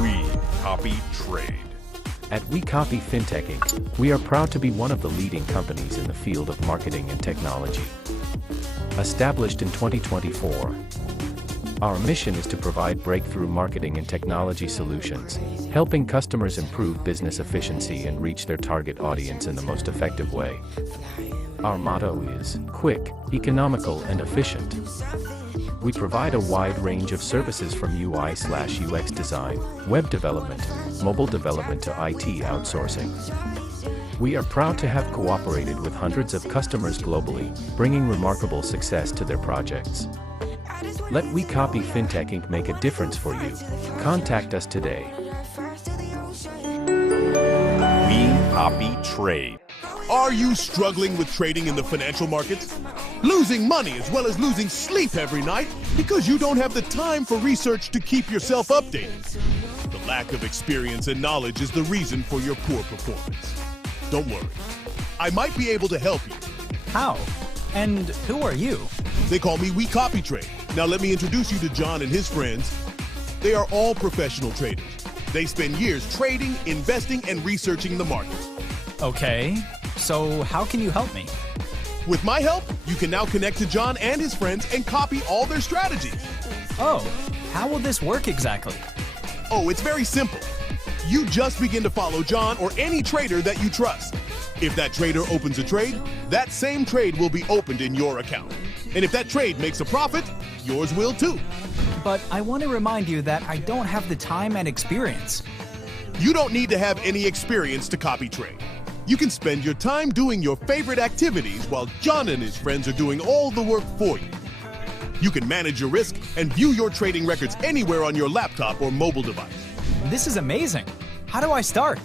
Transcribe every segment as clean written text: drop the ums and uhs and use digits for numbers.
WeMasterTrade. At WeCopy Fintech Inc., we are proud to be one of the leading companies in the field of marketing and technology. Established in 2024, our mission is to provide breakthrough marketing and technology solutions, helping customers improve business efficiency and reach their target audience in the most effective way. Our motto is quick, economical, and efficient. We provide a wide range of services from UI/UX design, web development, mobile development to IT outsourcing. We are proud to have cooperated with hundreds of customers globally, bringing remarkable success to their projects. Let WeCopy Fintech Inc. make a difference for you. Contact us today. WeMasterTrade. Are you struggling with trading in the financial markets? Losing money as well as losing sleep every night because you don't have the time for research to keep yourself updated? The lack of experience and knowledge is the reason for your poor performance. Don't worry. I might be able to help you. How? And who are you? They call me WeCopyTrade. Now let me introduce you to John and his friends. They are all professional traders. They spend years trading, investing, and researching the market. Okay, so how can you help me? With my help, you can now connect to John and his friends and copy all their strategies. Oh, how will this work exactly? Oh, it's very simple. You just begin to follow John or any trader that you trust. If that trader opens a trade, that same trade will be opened in your account. And if that trade makes a profit, yours will too. But I want to remind you that I don't have the time and experience. You don't need to have any experience to copy trade. You can spend your time doing your favorite activities while John and his friends are doing all the work for you. You can manage your risk and view your trading records anywhere on your laptop or mobile device. This is amazing. How do I start?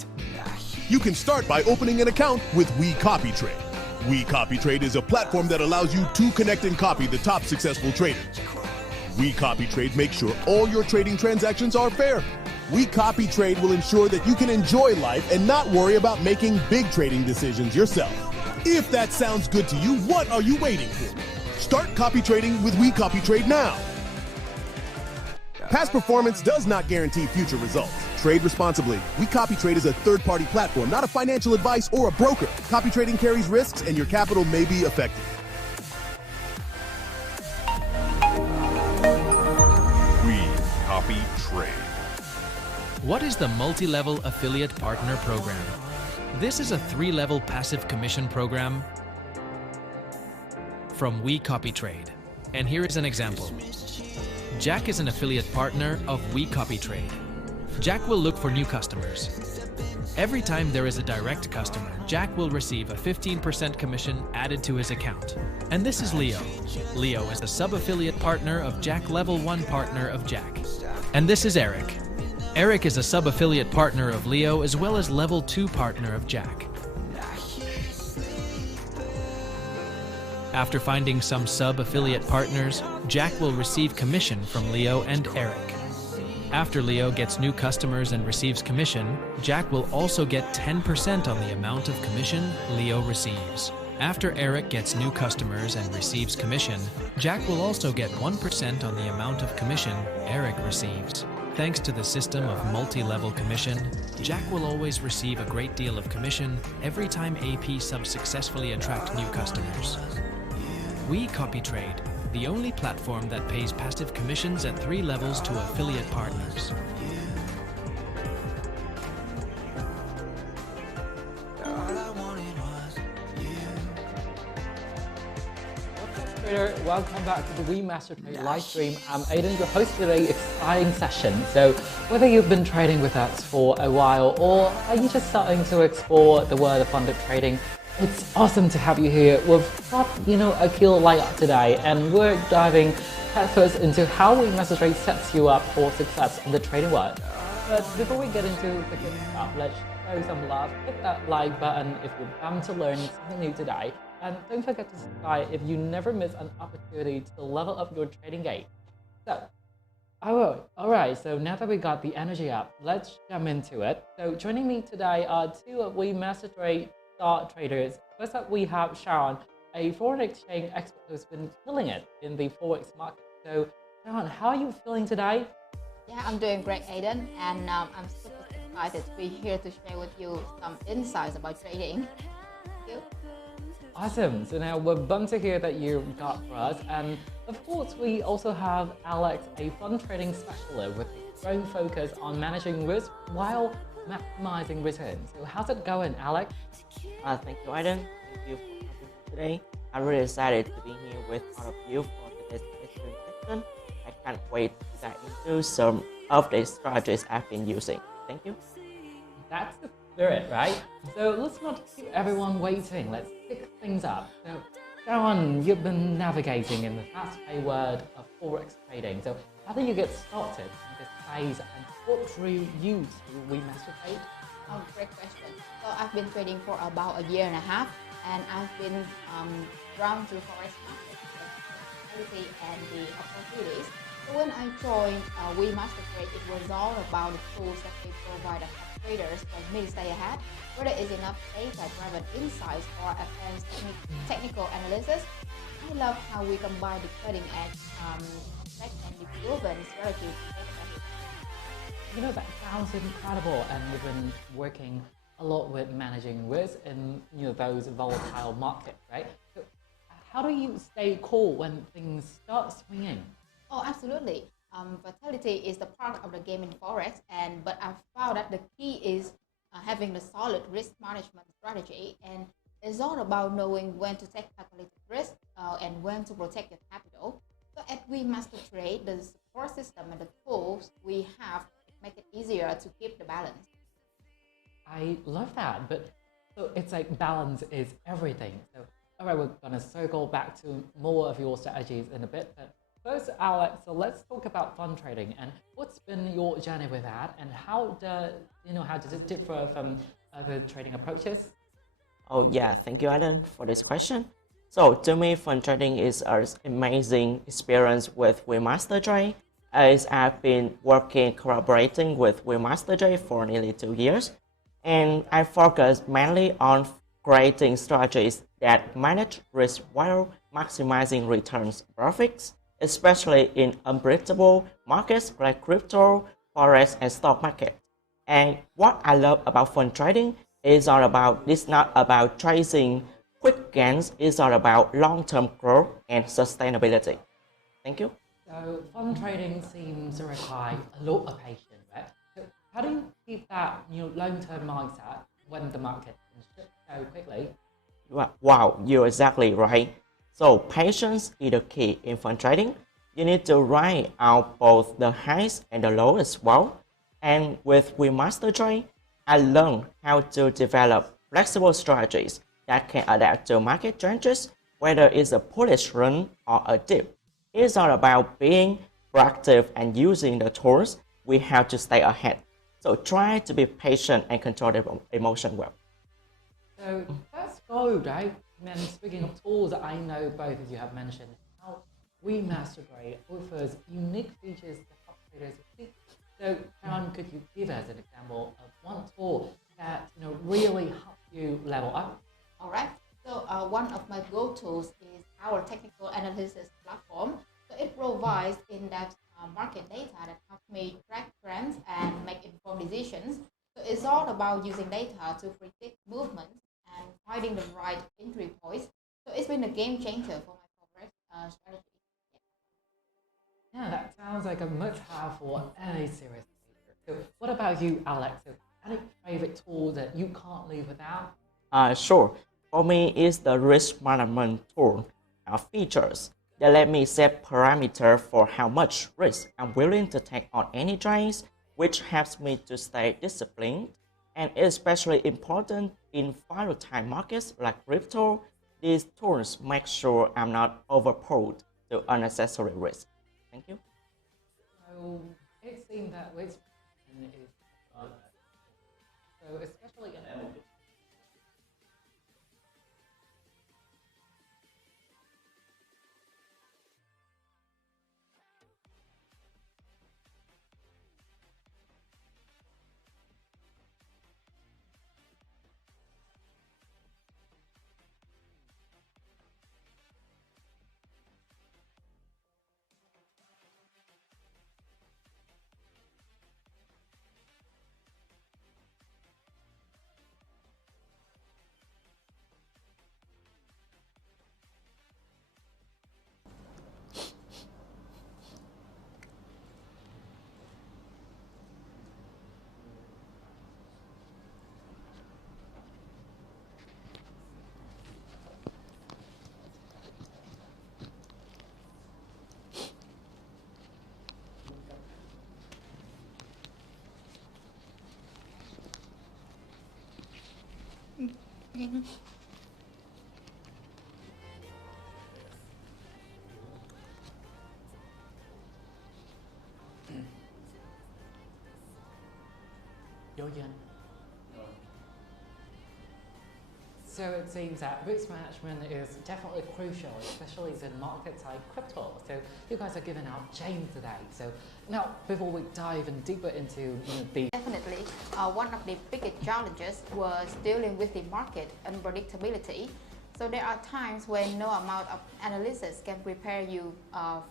You can start by opening an account with WeCopyTrade. WeCopyTrade is a platform that allows you to connect and copy the top successful traders. WeCopyTrade makes sure all your trading transactions are fair. WeCopyTrade will ensure that you can enjoy life and not worry about making big trading decisions yourself. If that sounds good to you, what are you waiting for? Start copy trading with WeCopyTrade now. Past performance does not guarantee future results. Trade responsibly. WeCopyTrade is a third-party platform, not a financial advice or a broker. Copy trading carries risks and your capital may be affected. WeMasterTrade. What is the Multi-Level Affiliate Partner Program? This is a 3-level passive commission program from WeCopyTrade. And here is an example. Jack is an affiliate partner of WeCopyTrade. Jack will look for new customers. Every time there is a direct customer, Jack will receive a 15% commission added to his account. And this is Leo. Leo is the sub-affiliate partner of Jack, level 1 partner of Jack. And this is Eric. Eric is a sub-affiliate partner of Leo as well as level 2 partner of Jack. After finding some sub-affiliate partners, Jack will receive commission from Leo and Eric. After Leo gets new customers and receives commission, Jack will also get 10% on the amount of commission Leo receives. After Eric gets new customers and receives commission, Jack will also get 1% on the amount of commission Eric receives. Thanks to the system of multi-level commission, Jack will always receive a great deal of commission every time AP subs successfully attract new customers. WeCopyTrade, the only platform that pays passive commissions at 3 levels to affiliate partners. Welcome back to the WeMasterTrade live stream. I'm Aiden, your host for today's exciting session. So whether you've been trading with us for a while or are you just starting to explore the world of funded trading, it's awesome to have you here. We've got, a killer lineup today, and we're diving headfirst into how WeMasterTrade sets you up for success in the trading world. But before we get into the good stuff, let's show some love. Hit that like button if you're bound to learn something new today. And don't forget to subscribe if you never miss an opportunity to level up your trading game. So, alright, so now that we got the energy up, let's jump into it. So joining me today are 2 of WeMasterTrade star traders. First up, we have Sharon, a foreign exchange expert who's been killing it in the Forex market. So Sharon, how are you feeling today? Yeah, I'm doing great, Aiden, and I'm super excited to be here to share with you some insights about trading. Thank you. Awesome. So now we're bummed to hear that you got for us. And of course, we also have Alex, a fund trading specialist with a strong focus on managing risk while maximizing returns. So how's it going, Alex? Thank you, Aiden. Thank you for having me today. I'm really excited to be here with all of you for today's listening session. I can't wait to dive into some of the strategies I've been using. Thank you. That's the spirit, right? So let's not keep everyone waiting. Let's pick things up. So, Sharon, you've been navigating in the fast-paced world of Forex trading. So how did you get started in this phase and what drew you to WeMasterTrade? Oh, great question. So I've been trading for about a year and a half, and I've been drawn to forex market, the volatility and the opportunities. So when I joined WeMasterTrade, it was all about the tools that they provide us traders like me to stay ahead, whether it's enough data-driven insights or advanced technical analysis. I love how we combine the cutting-edge tech and the proven strategy to take advantage. You know, that sounds incredible, and you've been working a lot with managing risk in those volatile markets, right? So how do you stay cool when things start swinging? Oh, absolutely. Volatility is the part of the game in Forex, but I've found that the key is having a solid risk management strategy, and it's all about knowing when to take calculated risk and when to protect your capital. So at WeMasterTrade, the support system and the tools we have make it easier to keep the balance. I love that, but so it's like balance is everything. So, all right, we're gonna circle back to more of your strategies in a bit, but first, Alex, so let's talk about fund trading and what's been your journey with that, and how does it differ from other trading approaches? Oh yeah, thank you, Alan, for this question. So to me, fund trading is an amazing experience with WeMasterTrade, as I've been collaborating with WeMasterTrade for nearly 2 years, and I focus mainly on creating strategies that manage risk while maximizing returns profits, especially in unpredictable markets like crypto, forex, and stock market. And what I love about fund trading is it's not about chasing quick gains, it's all about long-term growth and sustainability. Thank you. So fund trading seems to require a lot of patience, right? So how do you keep that long-term mindset when the market can shift so quickly? Wow, you're exactly right. So patience is the key in fund trading. You need to write out both the highs and the lows as well. And with WeMasterTrade, I learned how to develop flexible strategies that can adapt to market changes, whether it's a bullish run or a dip. It's all about being proactive and using the tools we have to stay ahead. So try to be patient and control the emotion well. So that's good, right? And speaking of tools, I know both of you have mentioned how WeMasterTrade offers unique features to help traders succeed. So, Sharon, could you give us an example of one tool that really helped you level up? All right. So one of my go-tos is our technical analysis platform. So it provides in-depth market data that helps me track trends and make informed decisions. So it's all about using data to predict movements and finding the right entry points. So it's been a game changer for my Forex strategy. Yeah, that sounds like a must-have for any serious trader. So what about you, Alex? So any favorite tool that you can't live without? Sure. For me, it's the risk management tool features that let me set parameters for how much risk I'm willing to take on any trades, which helps me to stay disciplined. And especially important in volatile markets like crypto, these tools make sure I'm not overpulled to unnecessary risk. Thank you. So it seems that risk is so especially in So it seems that risk management is definitely crucial, especially in markets like crypto. So you guys are giving out gems today. So now, before we dive in deeper into the Definitely, one of the biggest challenges was dealing with the market unpredictability. So there are times when no amount of analysis can prepare you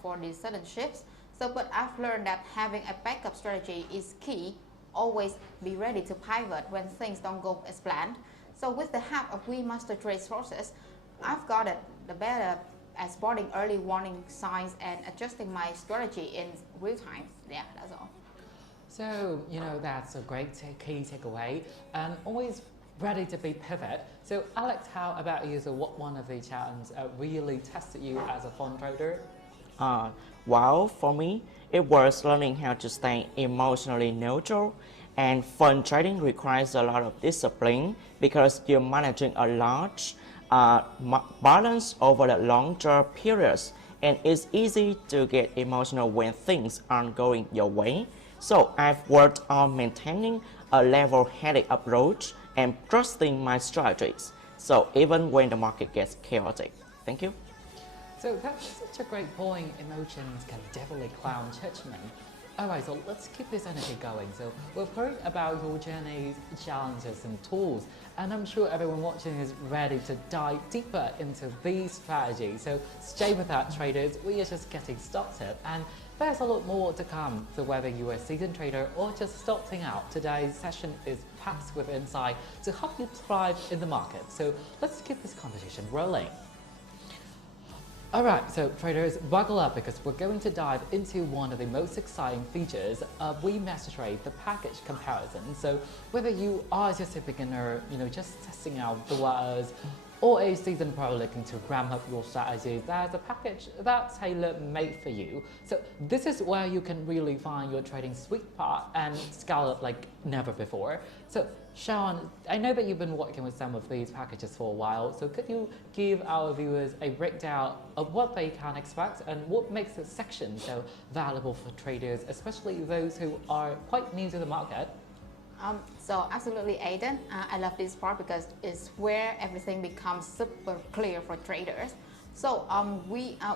for the sudden shifts. So, but I've learned that having a backup strategy is key. Always be ready to pivot when things don't go as planned. So with the help of WeMasterTrade sources, I've got the better at spotting early warning signs and adjusting my strategy in real time. Yeah, that's all. So, that's a great key takeaway, and always ready to be pivot. So Alex, how about you? So what one of the challenges really tested you as a fund trader? Well, for me, it was learning how to stay emotionally neutral, and fund trading requires a lot of discipline because you're managing a large balance over the longer periods, and it's easy to get emotional when things aren't going your way. So I've worked on maintaining a level-headed approach and trusting my strategies. So even when the market gets chaotic. Thank you. So that's such a great point. Emotions can definitely cloud judgment. Alright, so let's keep this energy going. So we've heard about your journeys, challenges and tools, and I'm sure everyone watching is ready to dive deeper into these strategies. So stay with us, traders. We are just getting started, and there's a lot more to come. So whether you're a seasoned trader or just starting out, today's session is packed with insight to help you thrive in the market. So let's keep this conversation rolling. Alright, so traders, buckle up because we're going to dive into one of the most exciting features of WeMasterTrade, the package comparison. So whether you are just a beginner, just testing out the waters, or a seasoned pro looking to ramp up your strategies, there's a package that's tailor-made for you. So this is where you can really find your trading sweet spot and scale it like never before. So Sean, I know that you've been working with some of these packages for a while, so could you give our viewers a breakdown of what they can expect and what makes this section so valuable for traders, especially those who are quite new to the market? So absolutely, Aiden. I love this part because it's where everything becomes super clear for traders. So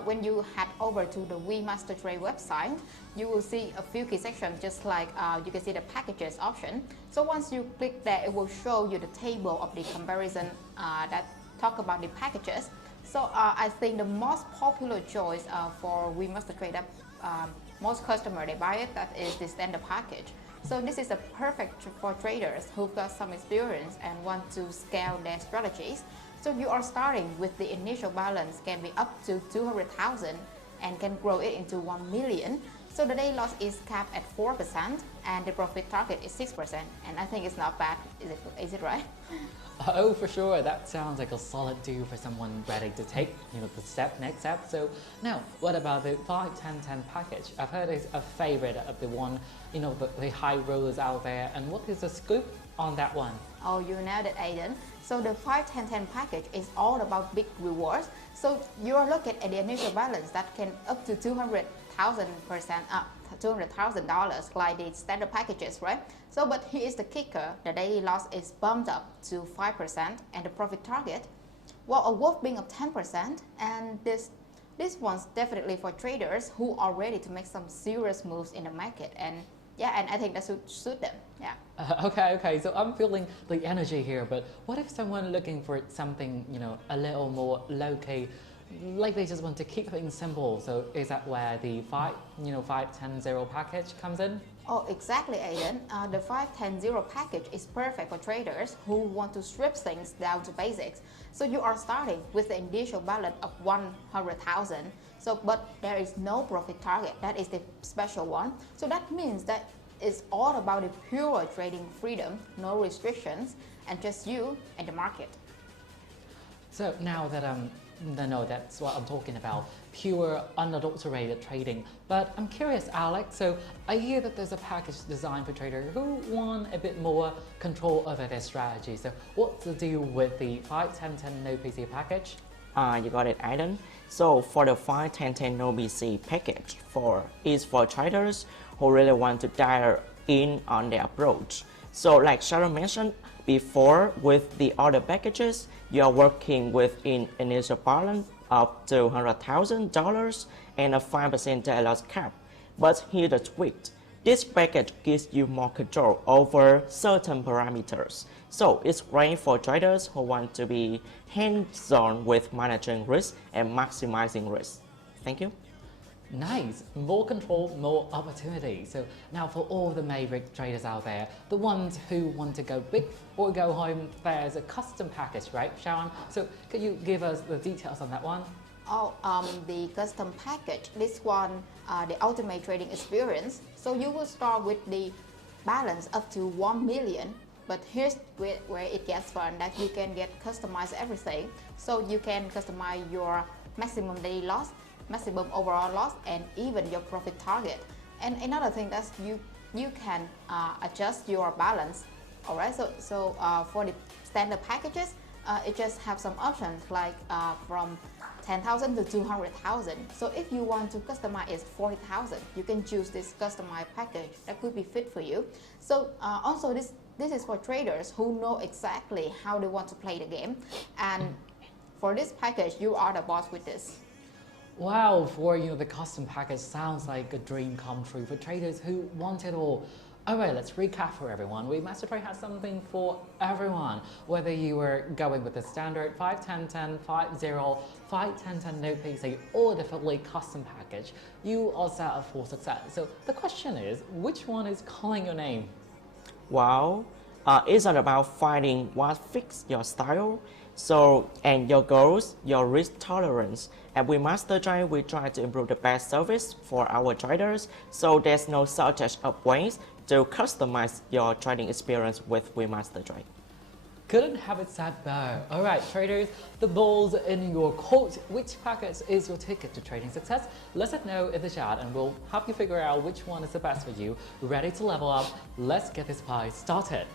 when you head over to the WeMasterTrade website, you will see a few key sections, just like you can see the packages option. So once you click there, it will show you the table of the comparison that talk about the packages. So I think the most popular choice for WeMasterTrade that most customers they buy it, that is the standard package. So this is a perfect for traders who've got some experience and want to scale their strategies. So you are starting with the initial balance can be up to 200,000 and can grow it into 1 million. So the daily loss is capped at 4% and the profit target is 6%. And I think it's not bad, is it right? Oh, for sure. That sounds like a solid deal for someone ready to take, the next step. So now, what about the 5-10-10 package? I've heard it's a favorite of the one, the high rollers out there. And what is the scoop on that one? Oh, you nailed it, Aiden. So the 5-10-10 package is all about big rewards. So you are looking at the initial balance that can up to $200,000 like the standard packages, right? So, but here is the kicker: the daily loss is bumped up to 5%, and the profit target, well, a worth being of 10%. And this one's definitely for traders who are ready to make some serious moves in the market. And yeah, and I think that should suit them. Yeah. Okay. So I'm feeling the energy here, but what if someone looking for something, a little more low-key, like they just want to keep things simple? So is that where the 5-10-0 package comes in? Oh, exactly, Aiden. The 5-10-0 package is perfect for traders who want to strip things down to basics. So you are starting with the initial balance of 100,000. So, but there is no profit target. That is the special one. So that means that it's all about the pure trading freedom, no restrictions, and just you and the market. So now that No, that's what I'm talking about. Pure, unadulterated trading. But I'm curious, Alex, so I hear that there's a package designed for traders who want a bit more control over their strategy. So what's the deal with the 5-10-10 no PC package? You got it, Aidan. So for the 5-10-10 no BC package is for traders who really want to dial in on their approach. So like Sharon mentioned before, with the other packages, you are working with an initial balance up to $100,000 and a 5% daily loss cap. But here's the tweak. This package gives you more control over certain parameters. So it's great for traders who want to be hands-on with managing risk and maximizing risk. Thank you. Nice, more control, more opportunity. So now for all the maverick traders out there, the ones who want to go big or go home, there's a custom package, right, Sharon? So could you give us the details on that one? Oh, the custom package, this one, the ultimate trading experience. So you will start with the balance up to 1 million. But here's where it gets fun, that you can get customized everything. So you can customize your maximum daily loss, maximum overall loss, and even your profit target. And another thing that you can adjust your balance. All right, so for the standard packages, it just have some options like from 10,000 to 200,000. So if you want to customize it 40,000, you can choose this customized package that could be fit for you. So also this is for traders who know exactly how they want to play the game. And for this package, you are the boss with this. Wow, for the custom package sounds like a dream come true for traders who want it all. Alright, let's recap for everyone. WeMasterTrade has something for everyone. Whether you were going with the standard 5-10-10, 5-0, 5-10-10 no PC, or the fully custom package, you are set up for success. So the question is, which one is calling your name? Wow, it's all about finding what fits your style, and your goals, your risk tolerance. At WeMasterTrade, we try to improve the best service for our traders, so there's no shortage of ways to customize your trading experience with WeMasterTrade. Couldn't have it said better. Alright, traders, the ball's in your court. Which package is your ticket to trading success? Let us know in the chat and we'll help you figure out which one is the best for you. Ready to level up? Let's get this party started.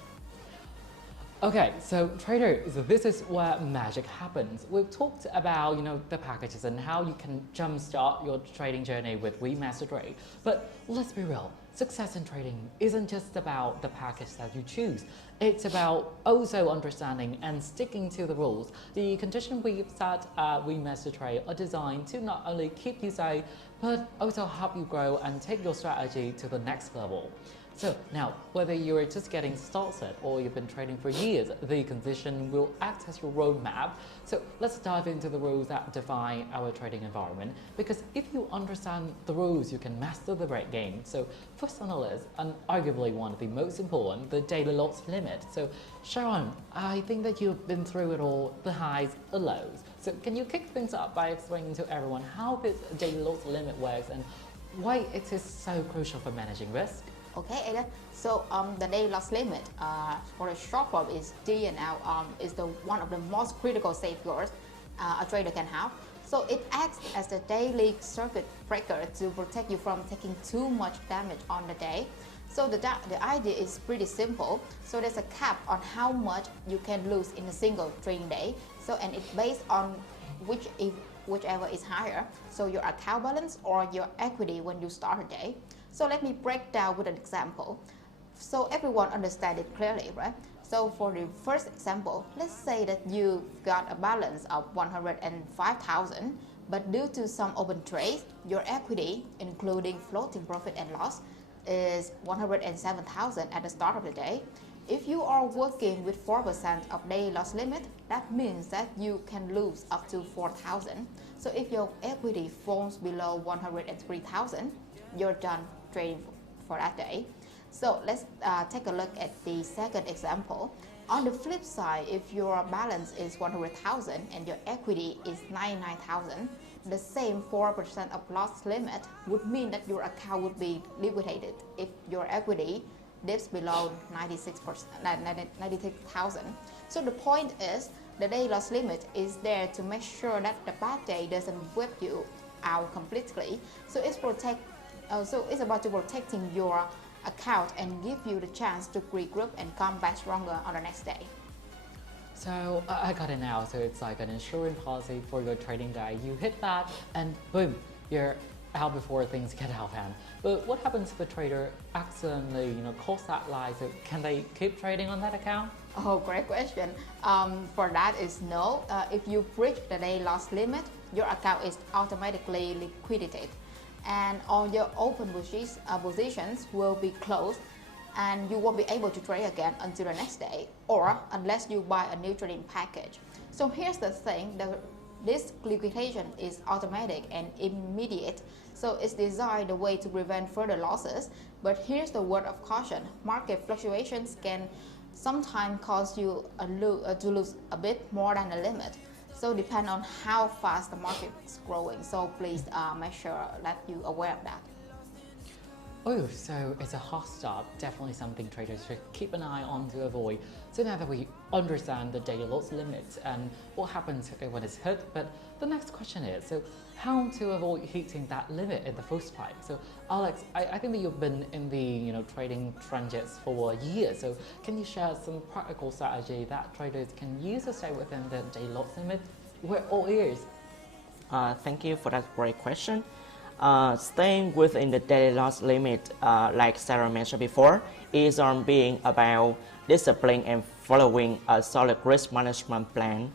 Okay, so traders, this is where magic happens. We've talked about, the packages and how you can jumpstart your trading journey with WeMasterTrade. But let's be real, success in trading isn't just about the package that you choose. It's about also understanding and sticking to the rules. The conditions we've set at WeMasterTrade are designed to not only keep you safe, but also help you grow and take your strategy to the next level. So now, whether you're just getting started or you've been trading for years, the condition will act as your roadmap. So let's dive into the rules that define our trading environment, because if you understand the rules, you can master the right game. So first on the list, and arguably one of the most important, the daily loss limit. So Sharon, I think that you've been through it all, the highs, the lows. So can you kick things up by explaining to everyone how this daily loss limit works and why it is so crucial for managing risk? Okay, Aidan. So the daily loss limit for the short form is DNL, is one of the most critical safeguards a trader can have. So it acts as the daily circuit breaker to protect you from taking too much damage on the day. So the idea is pretty simple. So there's a cap on how much you can lose in a single trading day. So and it's based on whichever is higher. So your account balance or your equity when you start a day. So let me break down with an example, so everyone understands it clearly, right? So for the first example, let's say that you got a balance of 105,000, but due to some open trades, your equity, including floating profit and loss, is 107,000 at the start of the day. If you are working with 4% of daily loss limit, that means that you can lose up to 4,000. So if your equity falls below 103,000, you're done trading for that day. So let's take a look at the second example. On the flip side, if your balance is 100,000 and your equity is 99,000, the same 4% of loss limit would mean that your account would be liquidated if your equity dips below 96,000. So the point is the day loss limit is there to make sure that the bad day doesn't whip you out completely. So it's about to protecting your account and give you the chance to regroup and come back stronger on the next day. So I got it now. So it's like an insurance policy for your trading day. You hit that and boom, you're out before things get out of hand. But what happens if a trader accidentally, cross that line? So can they keep trading on that account? Oh, great question. For that is no. If you breach the day loss limit, your account is automatically liquidated, and all your open positions will be closed, and you won't be able to trade again until the next day, or unless you buy a new trading package. So here's the thing, this liquidation is automatic and immediate, so it's designed the way to prevent further losses. But here's the word of caution, market fluctuations can sometimes cause you to lose a bit more than the limit. So depend on how fast the market is growing, so please make sure that you're aware of that. Oh, so it's a hard stop, definitely something traders should keep an eye on to avoid. So now that we understand the daily loss limits and what happens when it's hit, but the next question is, so how to avoid hitting that limit in the first place? So Alex, I think that you've been in the trading trenches for years, so can you share some practical strategy that traders can use to stay within the daily loss limit? We're all ears. Thank you for that great question. Staying within the daily loss limit, like Sarah mentioned before, is on being about discipline and following a solid risk management plan.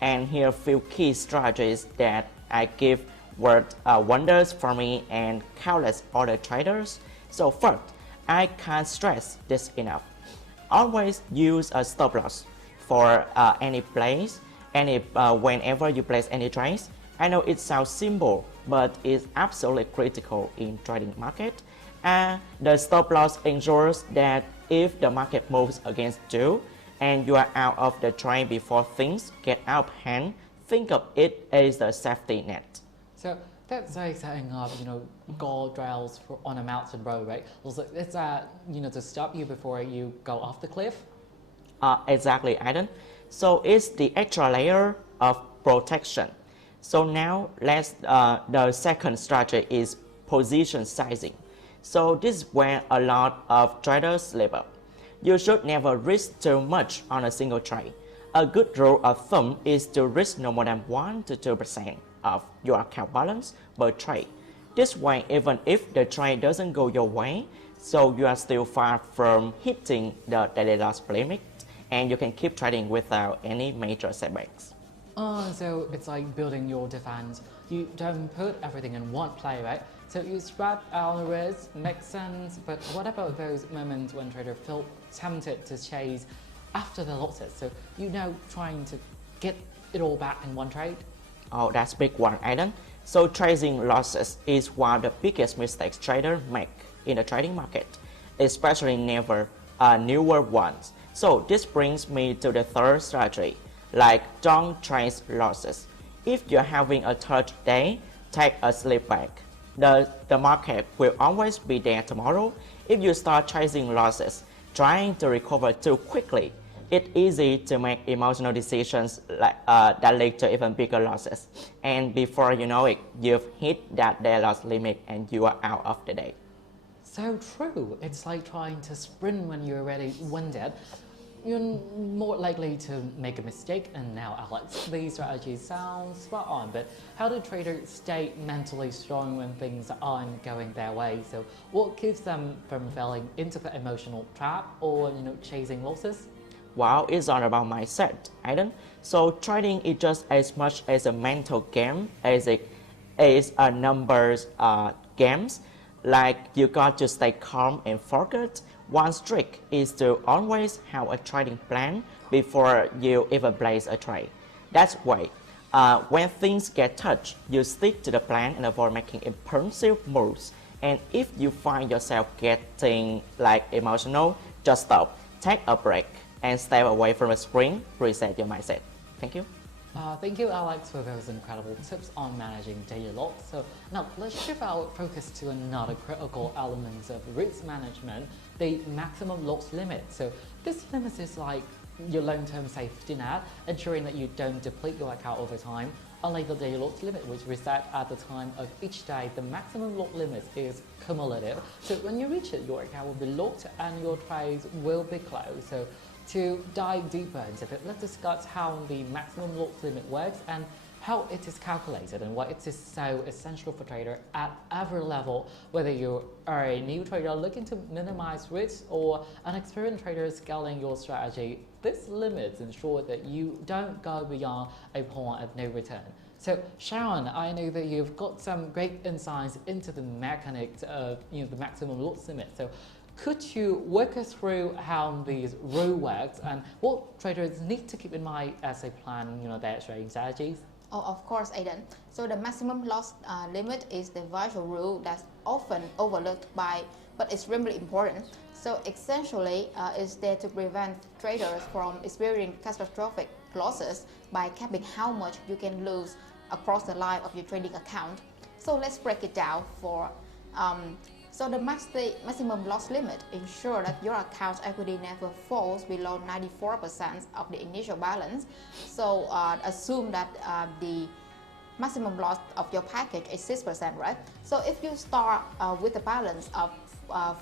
And here are a few key strategies that I give worked wonders for me and countless other traders. So first, I can't stress this enough. Always use a stop loss for any place, whenever you place any trades. I know it sounds simple, but it's absolutely critical in trading market. The stop loss ensures that if the market moves against you and you are out of the trade before things get out of hand, think of it as a safety net. So that's like setting up, guardrails on a mountain road, right? Also, it's to stop you before you go off the cliff. Exactly, Aidan. So it's the extra layer of protection. So now the second strategy is position sizing. So this is where a lot of traders slip up. You should never risk too much on a single trade. A good rule of thumb is to risk no more than 1 to 2% of your account balance per trade. This way, even if the trade doesn't go your way, so you are still far from hitting the daily loss limit, and you can keep trading without any major setbacks. So it's like building your defense. You don't put everything in one play, right? So you spread out the risk, makes sense, but what about those moments when traders feel tempted to chase after the losses? So trying to get it all back in one trade? Oh, that's a big one, Aidan. So chasing losses is one of the biggest mistakes traders make in the trading market, especially newer ones. So this brings me to the third strategy, like don't chase losses. If you're having a third day, take a sleep back. The market will always be there tomorrow. If you start chasing losses, trying to recover too quickly, it's easy to make emotional decisions that lead to even bigger losses. And before you know it, you've hit that day loss limit and you are out of the day. So true. It's like trying to sprint when you're already winded. You're more likely to make a mistake. And now, Alex, these strategies sound spot on, but how do traders stay mentally strong when things aren't going their way? So what keeps them from falling into the emotional trap or chasing losses? Wow, it's all about mindset, Aidan. So trading is just as much as a mental game as it is a numbers games. Like you got to stay calm and focused. One trick is to always have a trading plan before you even place a trade. That's why when things get touched, you stick to the plan and avoid making impulsive moves. And if you find yourself getting emotional, just stop, take a break, and step away from the screen, reset your mindset. Thank you. Thank you, Alex, for those incredible tips on managing daily loss. So now let's shift our focus to another critical element of risk management, the maximum loss limit. So this limit is like your long-term safety net, ensuring that you don't deplete your account over time. Unlike the daily lot limit, which is set at the time of each day, the maximum lot limit is cumulative. So when you reach it, your account will be locked and your trades will be closed. So to dive deeper into it, let's discuss how the maximum lot limit works and how it is calculated and why it is so essential for traders at every level, whether you are a new trader looking to minimize risk or an experienced trader scaling your strategy. These limits ensure that you don't go beyond a point of no return. So Sharon, I know that you've got some great insights into the mechanics of the maximum lot limit. So could you walk us through how these rule works and what traders need to keep in mind as they plan their trading strategies? Oh, of course, Aidan. So the maximum loss limit is the vital rule that's often overlooked but extremely important. So essentially, it's there to prevent traders from experiencing catastrophic losses by capping how much you can lose across the life of your trading account. So let's break it down So the maximum loss limit ensures that your account's equity never falls below 94% of the initial balance. So assume that the maximum loss of your package is 6%, right? So if you start with a balance of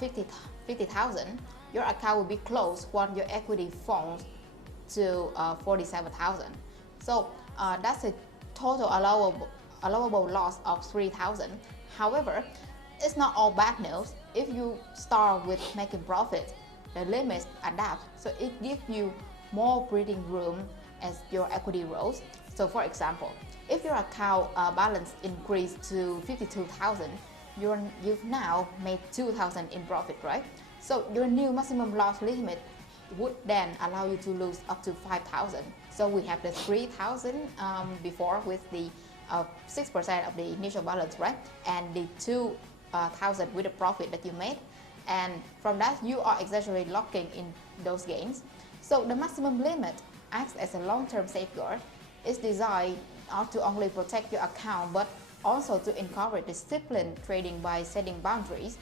50,000, your account will be closed when your equity falls to 47,000. So that's a total allowable loss of 3,000. However, it's not all bad news. If you start with making profit, the limits adapt, so it gives you more breathing room as your equity grows. So for example, if your account balance increased to 52,000, you've now made 2,000 in profit, right? So your new maximum loss limit would then allow you to lose up to 5,000. So we have the 3,000 before with the 6% of the initial balance, right? And the 2,000 with the profit that you made, and from that you are essentially locking in those gains. So the maximum limit acts as a long-term safeguard. It's designed not to only protect your account but also to encourage disciplined trading by setting boundaries.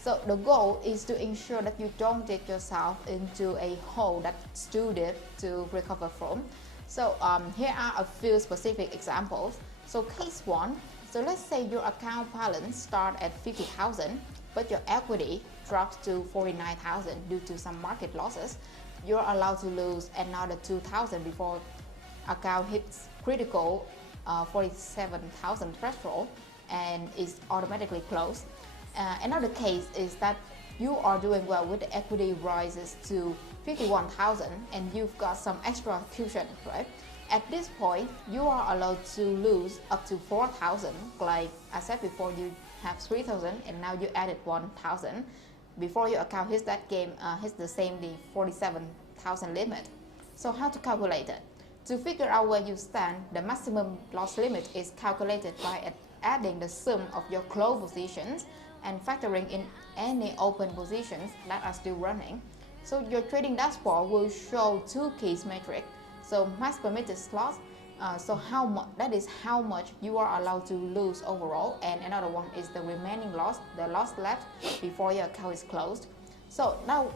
So the goal is to ensure that you don't dig yourself into a hole that's too deep to recover from. So here are a few specific examples. So case 1. So let's say your account balance starts at 50,000, but your equity drops to 49,000 due to some market losses. You're allowed to lose another 2,000 before account hits critical 47,000 threshold and is automatically closed. Another case is that you are doing well with the equity rises to 51,000 and you've got some extra cushion, right? At this point, you are allowed to lose up to 4,000. Like I said before, you have 3,000 and now you added 1,000. Before your account hits the 47,000 limit. So how to calculate it? To figure out where you stand, the maximum loss limit is calculated by adding the sum of your closed positions and factoring in any open positions that are still running. So your trading dashboard will show two key metrics. So max permitted loss, that is how much you are allowed to lose overall, and another one is the remaining loss, the loss left before your account is closed. So now,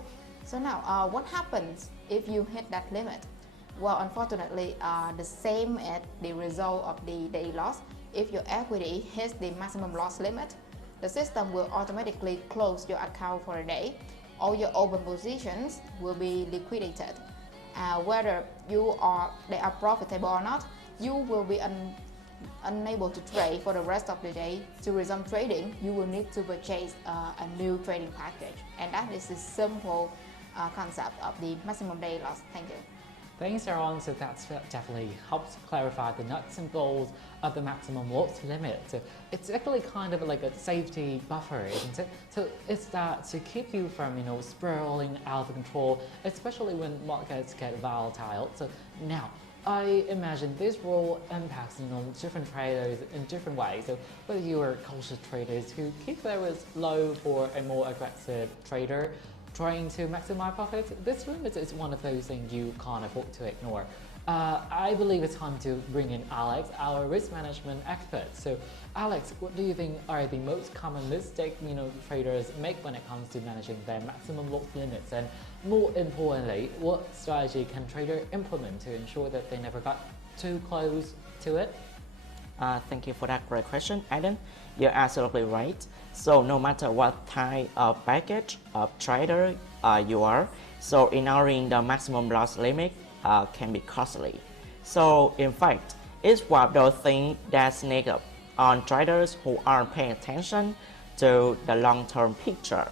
what happens if you hit that limit? Well, unfortunately, the same as the result of the daily loss. If your equity hits the maximum loss limit, the system will automatically close your account for a day. All your open positions will be liquidated. Whether they are profitable or not, you will be unable to trade for the rest of the day. To resume trading, you will need to purchase a new trading package, and that is the simple concept of the maximum daily loss. Thank you. Thanks, Aaron. So that definitely helps clarify the nuts and bolts of the maximum loss limit. So it's actually kind of like a safety buffer, isn't it? So it's that to keep you from spiraling out of control, especially when markets get volatile. So now, I imagine this rule impacts different traders in different ways. So whether you are cautious traders who keep their risk low for a more aggressive trader trying to maximize profits, this limit is one of those things you can't afford to ignore. I believe it's time to bring in Alex, our risk management expert. So, Alex, what do you think are the most common mistakes traders make when it comes to managing their maximum loss limits? And more importantly, what strategy can traders implement to ensure that they never got too close to it? Thank you for that great question, Adam. You're absolutely right. So no matter what type of package of trader you are, so ignoring the maximum loss limit can be costly. So in fact, it's one of those things that sneak up on traders who aren't paying attention to the long-term picture.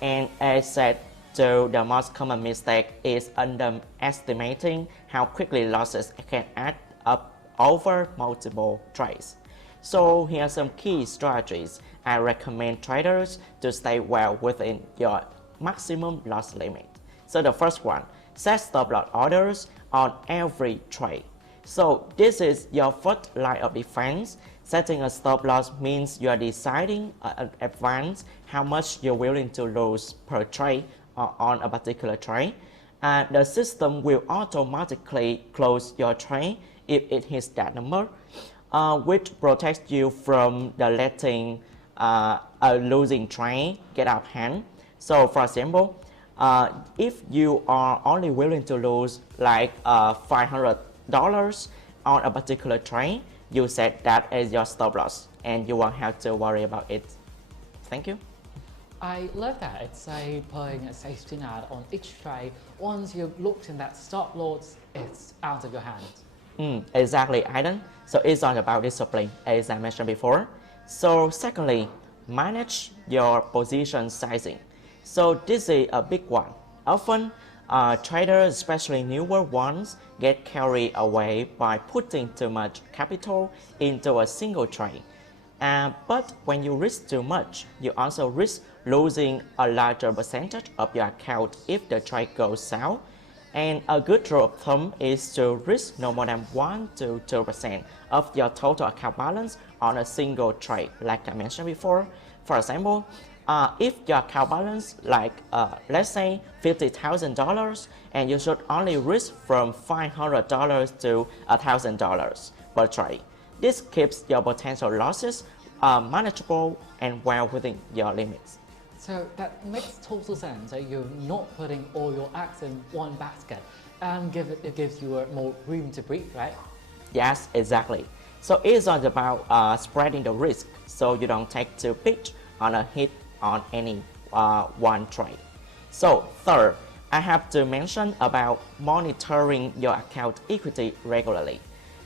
And as said, so the most common mistake is underestimating how quickly losses can add up over multiple trades. So here are some key strategies I recommend traders to stay well within your maximum loss limit. So the first one, set stop loss orders on every trade. So this is your first line of defense. Setting a stop loss means you are deciding in advance how much you're willing to lose per trade on a particular trade. And the system will automatically close your trade if it hits that number, which protects you from the letting a losing trade get out of hand. So for example, if you are only willing to lose like $500 on a particular trade, you set that as your stop loss and you won't have to worry about it. Thank you. I love that. It's like putting a safety net on each trade. Once you've looked in that stop loss, it's out of your hands. Exactly, Aidan. So it's all about discipline, as I mentioned before. So secondly, manage your position sizing. So this is a big one. Often, traders, especially newer ones, get carried away by putting too much capital into a single trade. But when you risk too much, you also risk losing a larger percentage of your account if the trade goes south. And a good rule of thumb is to risk no more than 1 to 2% of your total account balance on a single trade, like I mentioned before. For example, if your account balance like let's say $50,000, and you should only risk from $500 to $1,000 per trade. This keeps your potential losses manageable and well within your limits. So that makes total sense. You're not putting all your eggs in one basket, and it gives you more room to breathe, right? Yes, exactly. So it's all about spreading the risk, so you don't take too big on a hit on any one trade. So third, I have to mention about monitoring your account equity regularly.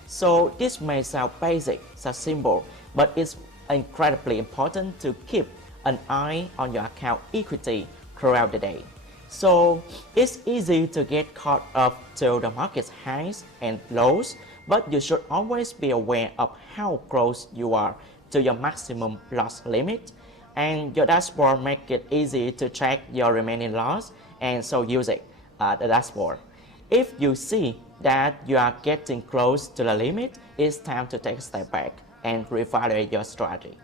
So this may sound basic, so simple, but it's incredibly important to keep an eye on your account equity throughout the day. So it's easy to get caught up to the market's highs and lows, but you should always be aware of how close you are to your maximum loss limit, and your dashboard make it easy to check your remaining loss, and so use it, the dashboard. If you see that you are getting close to the limit, it's time to take a step back and reevaluate your strategy.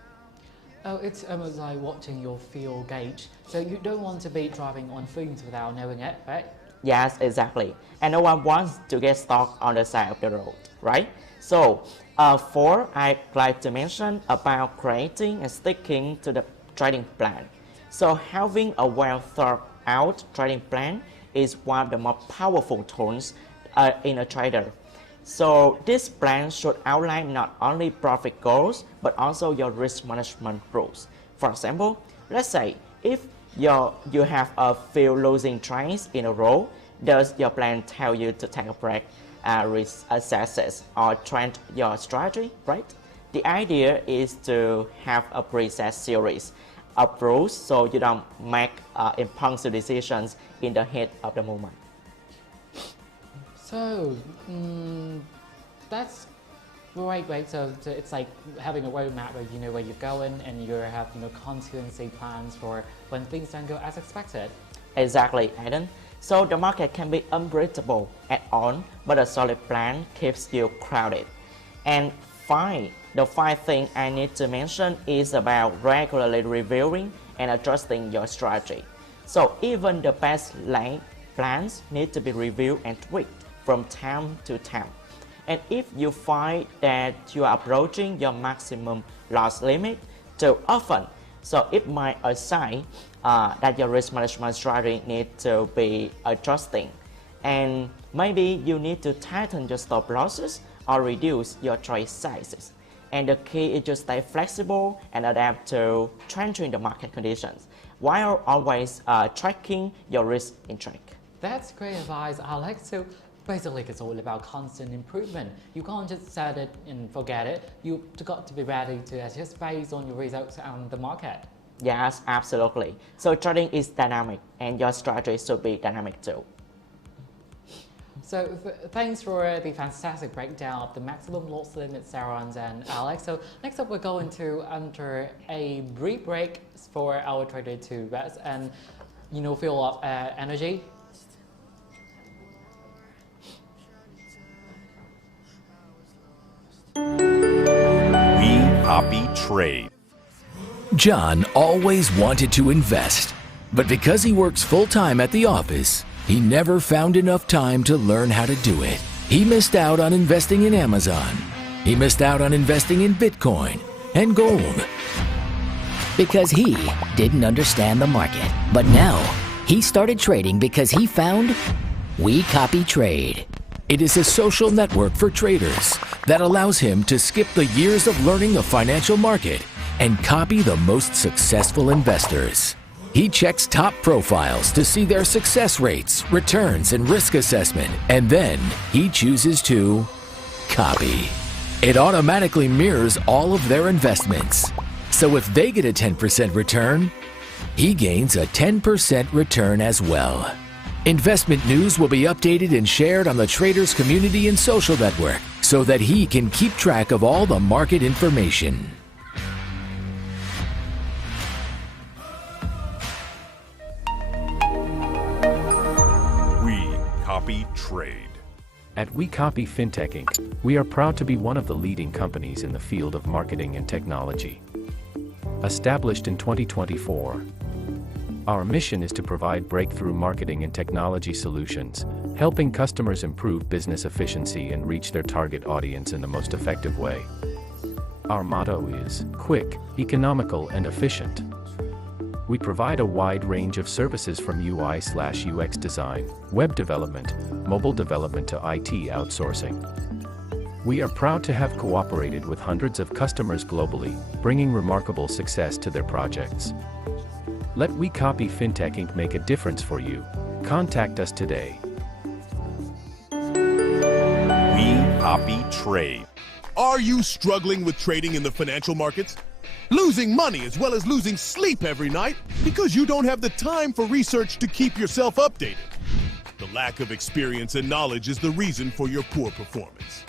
Oh, it's almost like watching your fuel gauge. So you don't want to be driving on fumes without knowing it, right? Yes, exactly. And no one wants to get stuck on the side of the road, right? So, fourth, I'd like to mention about creating and sticking to the trading plan. So having a well thought out trading plan is one of the most powerful tools in a trader. So this plan should outline not only profit goals, but also your risk management rules. For example, let's say if you have a few losing trades in a row, does your plan tell you to take a break, risk assesses, or change your strategy, right? The idea is to have a preset series of rules so you don't make impulsive decisions in the heat of the moment. So, that's great. So it's like having a roadmap where you know where you're going and you have contingency plans for when things don't go as expected. Exactly, Aidan. So the market can be unpredictable at all, but a solid plan keeps you grounded. And the fifth thing I need to mention is about regularly reviewing and adjusting your strategy. So even the best laid plans need to be reviewed and tweaked from time to time. And if you find that you are approaching your maximum loss limit too often, so it might a sign that your risk management strategy needs to be adjusting. And maybe you need to tighten your stop losses or reduce your trade sizes. And the key is to stay flexible and adapt to changing the market conditions, while always tracking your risk in track. That's great advice, Alex. So basically, it's all about constant improvement. You can't just set it and forget it. You've got to be ready to adjust based on your results on the market. Yes, absolutely. So trading is dynamic, and your strategy should be dynamic too. So thanks for the fantastic breakdown of the maximum loss limit, Sarah and Alex. So next up, we're going to enter a brief break for our trader to rest and feel up energy. WeCopyTrade. John always wanted to invest, but because he works full-time at the office, he never found enough time to learn how to do it. He missed out on investing in Amazon. He missed out on investing in Bitcoin and gold. Because he didn't understand the market. But now, he started trading because he found WeCopyTrade. It is a social network for traders that allows him to skip the years of learning the financial market and copy the most successful investors. He checks top profiles to see their success rates, returns, and risk assessment, and then he chooses to copy. It automatically mirrors all of their investments. So if they get a 10% return, he gains a 10% return as well. Investment news will be updated and shared on the Traders Community and Social Network so that he can keep track of all the market information. WeCopyTrade. At WeCopy Fintech Inc., we are proud to be one of the leading companies in the field of marketing and technology. Established in 2024, our mission is to provide breakthrough marketing and technology solutions, helping customers improve business efficiency and reach their target audience in the most effective way. Our motto is quick, economical, and efficient. We provide a wide range of services from UI/UX design, web development, mobile development to IT outsourcing. We are proud to have cooperated with hundreds of customers globally, bringing remarkable success to their projects. Let WeCopy Fintech Inc. make a difference for you. Contact us today. WeCopyTrade. Are you struggling with trading in the financial markets? Losing money as well as losing sleep every night because you don't have the time for research to keep yourself updated. The lack of experience and knowledge is the reason for your poor performance.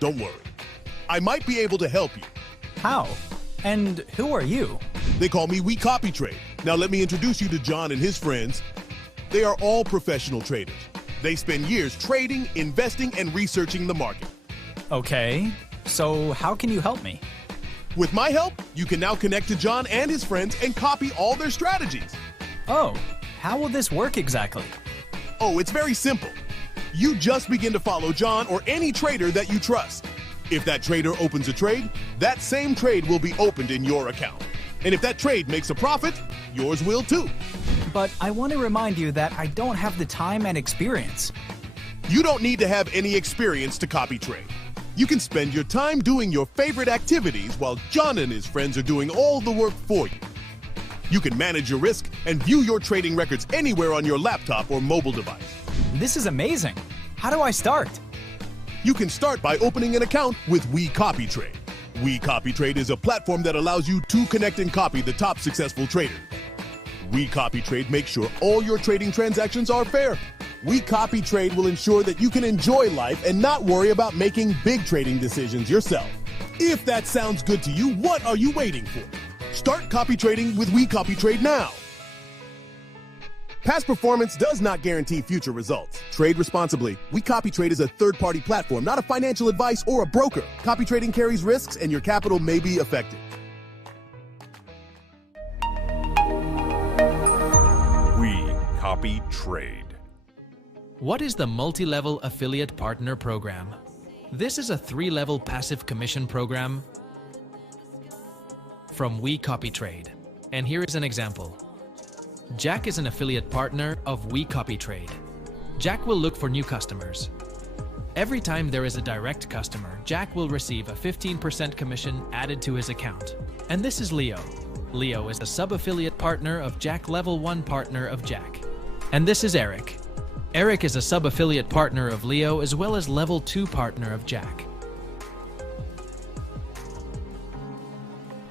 Don't worry. I might be able to help you. How? And who are you? They call me WeCopyTrade. Now let me introduce you to John and his friends. They are all professional traders. They spend years trading, investing, and researching the market. Okay, so how can you help me? With my help, you can now connect to John and his friends and copy all their strategies. Oh, how will this work exactly? Oh, it's very simple. You just begin to follow John or any trader that you trust. If that trader opens a trade, that same trade will be opened in your account. And if that trade makes a profit, yours will too. But I want to remind you that I don't have the time and experience. You don't need to have any experience to copy trade. You can spend your time doing your favorite activities while John and his friends are doing all the work for you. You can manage your risk and view your trading records anywhere on your laptop or mobile device. This is amazing. How do I start? You can start by opening an account with WeCopyTrade. WeCopyTrade is a platform that allows you to connect and copy the top successful traders. WeCopyTrade makes sure all your trading transactions are fair. WeCopyTrade will ensure that you can enjoy life and not worry about making big trading decisions yourself. If that sounds good to you, what are you waiting for? Start copy trading with WeCopyTrade now. Past performance does not guarantee future results. Trade responsibly. WeCopyTrade is a third-party platform, not a financial advice or a broker. Copy trading carries risks and your capital may be affected. WeCopyTrade. What is the Multi-Level Affiliate Partner Program? This is a 3-level passive commission program from WeCopyTrade. And here is an example. Jack is an affiliate partner of WeCopyTrade. Jack will look for new customers. Every time there is a direct customer, Jack will receive a 15% commission added to his account. And this is Leo. Leo is the sub-affiliate partner of Jack, level 1 partner of Jack. And this is Eric. Eric is a sub-affiliate partner of Leo as well as level 2 partner of Jack.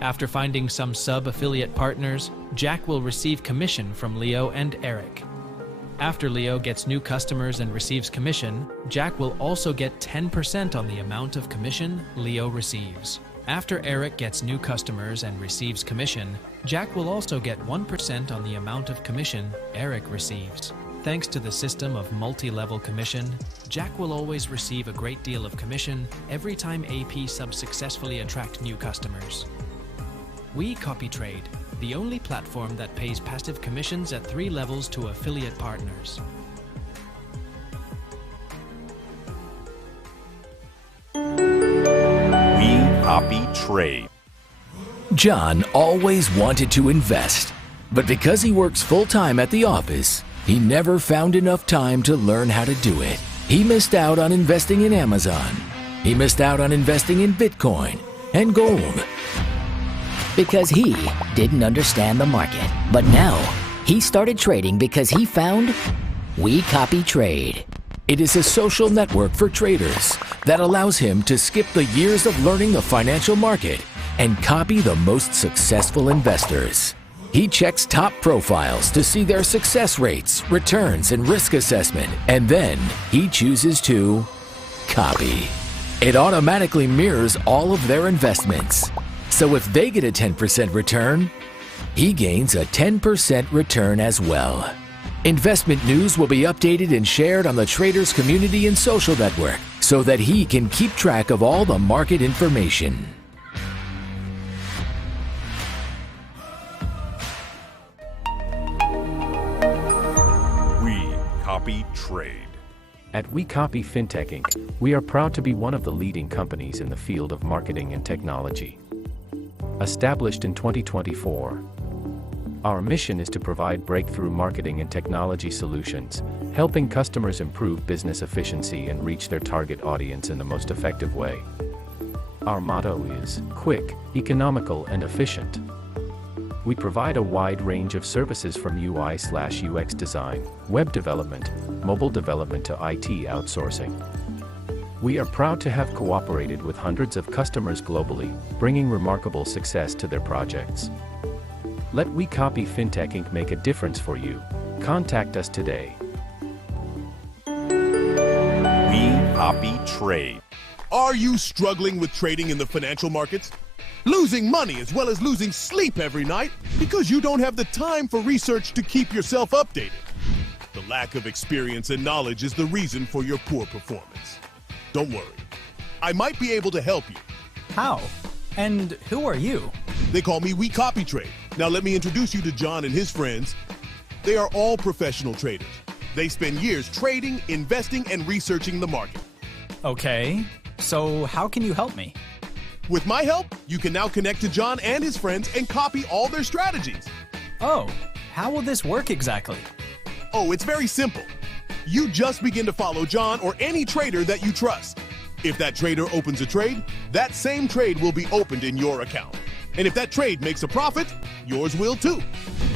After finding some sub-affiliate partners, Jack will receive commission from Leo and Eric. After Leo gets new customers and receives commission, Jack will also get 10% on the amount of commission Leo receives. After Eric gets new customers and receives commission, Jack will also get 1% on the amount of commission Eric receives. Thanks to the system of multi-level commission, Jack will always receive a great deal of commission every time AP subs successfully attract new customers. WeCopyTrade, the only platform that pays passive commissions at 3 levels to affiliate partners. WeCopyTrade. John always wanted to invest, but because he works full-time at the office, he never found enough time to learn how to do it. He missed out on investing in Amazon. He missed out on investing in Bitcoin and gold. Because he didn't understand the market. But now, he started trading because he found WeCopyTrade. It is a social network for traders that allows him to skip the years of learning the financial market and copy the most successful investors. He checks top profiles to see their success rates, returns, and risk assessment, and then he chooses to copy. It automatically mirrors all of their investments. So if they get a 10% return, he gains a 10% return as well. Investment news will be updated and shared on the traders community and social network so that he can keep track of all the market information. WeCopyTrade. At WeCopy Fintech Inc., we are proud to be one of the leading companies in the field of marketing and technology. Established in 2024, our mission is to provide breakthrough marketing and technology solutions, helping customers improve business efficiency and reach their target audience in the most effective way. Our motto is quick, economical, and efficient. We provide a wide range of services from UI/UX design, web development, mobile development to IT outsourcing. We are proud to have cooperated with hundreds of customers globally, bringing remarkable success to their projects. Let WeCopy Fintech Inc. make a difference for you. Contact us today. WeCopyTrade. Are you struggling with trading in the financial markets? Losing money as well as losing sleep every night because you don't have the time for research to keep yourself updated. The lack of experience and knowledge is the reason for your poor performance. Don't worry. I might be able to help you. How? And who are you? They call me WeCopyTrade. Now let me introduce you to John and his friends. They are all professional traders. They spend years trading, investing, and researching the market. Okay, so how can you help me? With my help, you can now connect to John and his friends and copy all their strategies. Oh, how will this work exactly? Oh, it's very simple. You just begin to follow John or any trader that you trust. If that trader opens a trade, that same trade will be opened in your account. And if that trade makes a profit, yours will too.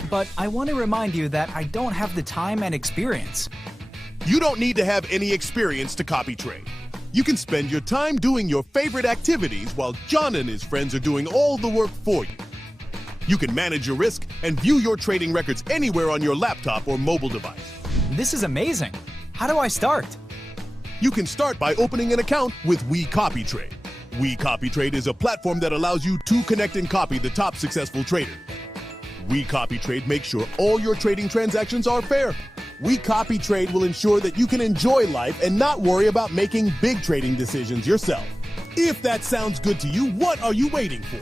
But I want to remind you that I don't have the time and experience. You don't need to have any experience to copy trade. You can spend your time doing your favorite activities while John and his friends are doing all the work for you. You can manage your risk and view your trading records anywhere on your laptop or mobile device. This is amazing. How do I start? You can start by opening an account with WeCopyTrade. WeCopyTrade is a platform that allows you to connect and copy the top successful traders. WeCopyTrade makes sure all your trading transactions are fair. WeCopyTrade will ensure that you can enjoy life and not worry about making big trading decisions yourself. If that sounds good to you, what are you waiting for?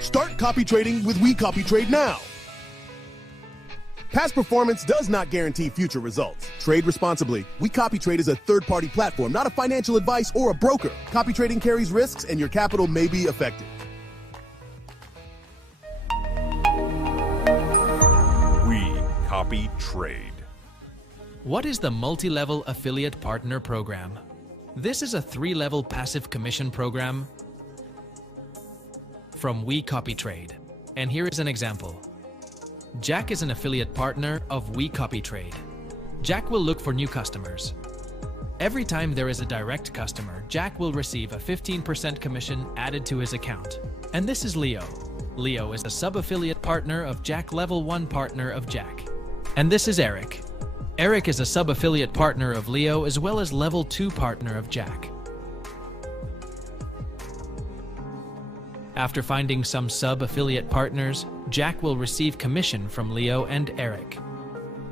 Start copy trading with WeCopyTrade now. Past performance does not guarantee future results. Trade responsibly. WeCopyTrade is a third-party platform, not a financial advice or a broker. Copy trading carries risks and your capital may be affected. WeCopyTrade. What is the Multi-Level Affiliate Partner Program? This is a 3-level passive commission program from WeCopyTrade. And here is an example. Jack is an affiliate partner of WeCopyTrade. Jack will look for new customers. Every time there is a direct customer, Jack will receive a 15% commission added to his account. And this is Leo. Leo is a sub-affiliate partner of Jack, level 1 partner of Jack. And this is Eric. Eric is a sub-affiliate partner of Leo as well as level 2 partner of Jack. After finding some sub-affiliate partners, Jack will receive commission from Leo and Eric.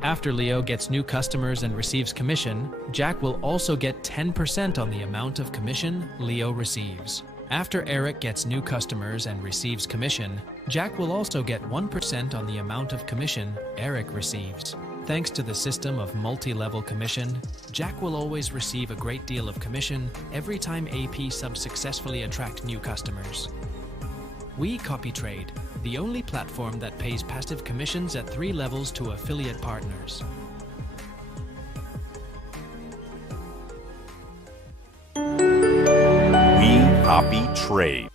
After Leo gets new customers and receives commission, Jack will also get 10% on the amount of commission Leo receives. After Eric gets new customers and receives commission, Jack will also get 1% on the amount of commission Eric receives. Thanks to the system of multi-level commission, Jack will always receive a great deal of commission every time AP subs successfully attract new customers. WeCopyTrade, the only platform that pays passive commissions at 3 levels to affiliate partners. WeCopyTrade.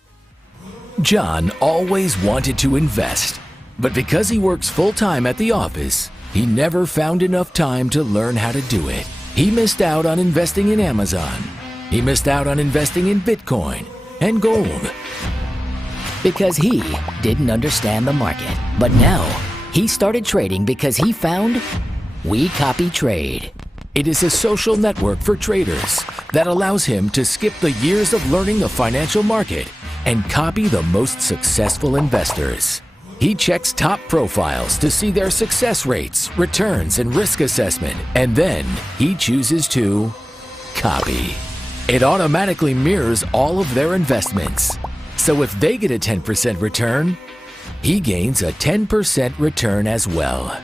John always wanted to invest, but because he works full-time at the office, he never found enough time to learn how to do it. He missed out on investing in Amazon. He missed out on investing in Bitcoin and gold. Because he didn't understand the market. But now, he started trading because he found WeCopyTrade. It is a social network for traders that allows him to skip the years of learning the financial market and copy the most successful investors. He checks top profiles to see their success rates, returns, and risk assessment, and then he chooses to copy. It automatically mirrors all of their investments. So if they get a 10% return, he gains a 10% return as well.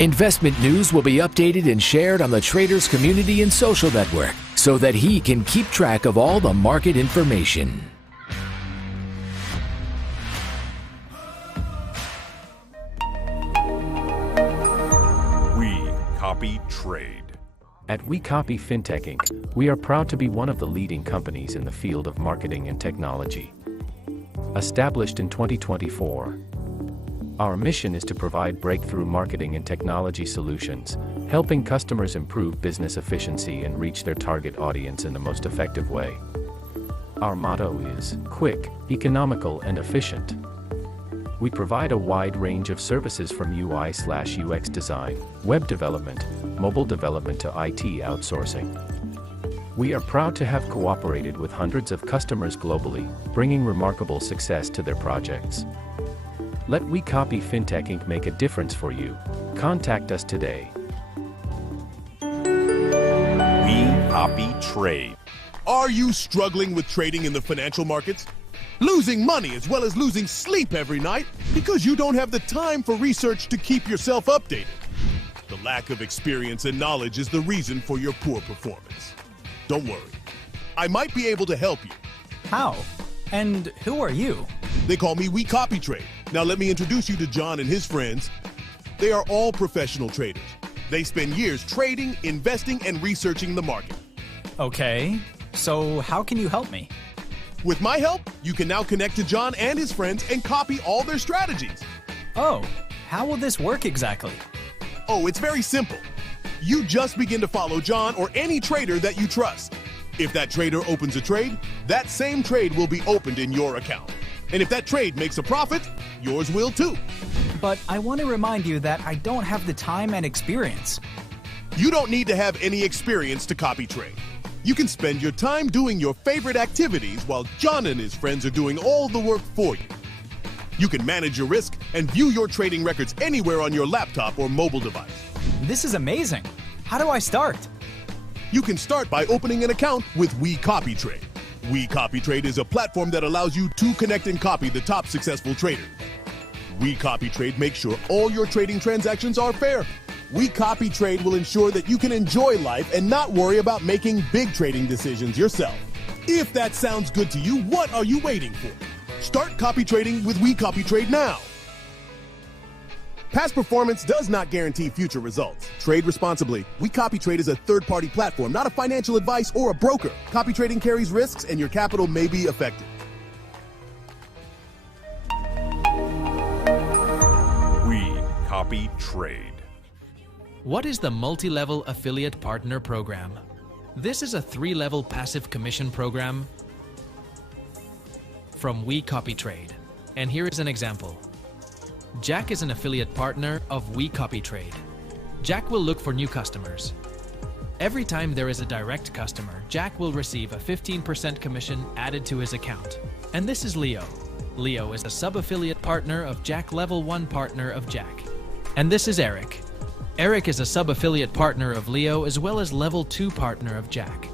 Investment news will be updated and shared on the traders community and social network so that he can keep track of all the market information. WeCopyTrade. At WeCopy Fintech Inc., we are proud to be one of the leading companies in the field of marketing and technology. Established in 2024, our mission is to provide breakthrough marketing and technology solutions, helping customers improve business efficiency and reach their target audience in the most effective way. Our motto is quick, economical, and efficient. We provide a wide range of services from UI/UX design, web development, mobile development to IT outsourcing. We are proud to have cooperated with hundreds of customers globally, bringing remarkable success to their projects. Let WeCopy Fintech Inc. make a difference for you. Contact us today. WeCopyTrade. Are you struggling with trading in the financial markets? Losing money as well as losing sleep every night because you don't have the time for research to keep yourself updated. The lack of experience and knowledge is the reason for your poor performance. Don't worry. I might be able to help you. How? And who are you? They call me WeCopyTrade. Now let me introduce you to John and his friends. They are all professional traders. They spend years trading, investing, and researching the market. Okay, so how can you help me? With my help, you can now connect to John and his friends and copy all their strategies. Oh, how will this work exactly? Oh, it's very simple. You just begin to follow John or any trader that you trust. If that trader opens a trade, that same trade will be opened in your account. And if that trade makes a profit, yours will too. But I want to remind you that I don't have the time and experience. You don't need to have any experience to copy trade. You can spend your time doing your favorite activities while John and his friends are doing all the work for you. You can manage your risk and view your trading records anywhere on your laptop or mobile device. This is amazing. How do I start? You can start by opening an account with WeCopyTrade. WeCopyTrade is a platform that allows you to connect and copy the top successful traders. WeCopyTrade makes sure all your trading transactions are fair. WeCopyTrade will ensure that you can enjoy life and not worry about making big trading decisions yourself. If that sounds good to you, what are you waiting for? Start copy trading with WeCopyTrade now. Past performance does not guarantee future results. Trade responsibly. WeCopyTrade is a third-party platform, not a financial advice or a broker. Copy trading carries risks and your capital may be affected. WeCopyTrade. What is the Multi-Level Affiliate Partner Program? This is a 3-level passive commission program from WeCopyTrade. And here is an example. Jack is an affiliate partner of WeCopyTrade. Jack will look for new customers. Every time there is a direct customer, Jack will receive a 15% commission added to his account. And this is Leo. Leo is a sub-affiliate partner of Jack, level 1 partner of Jack. And this is Eric. Eric is a sub-affiliate partner of Leo as well as level 2 partner of Jack.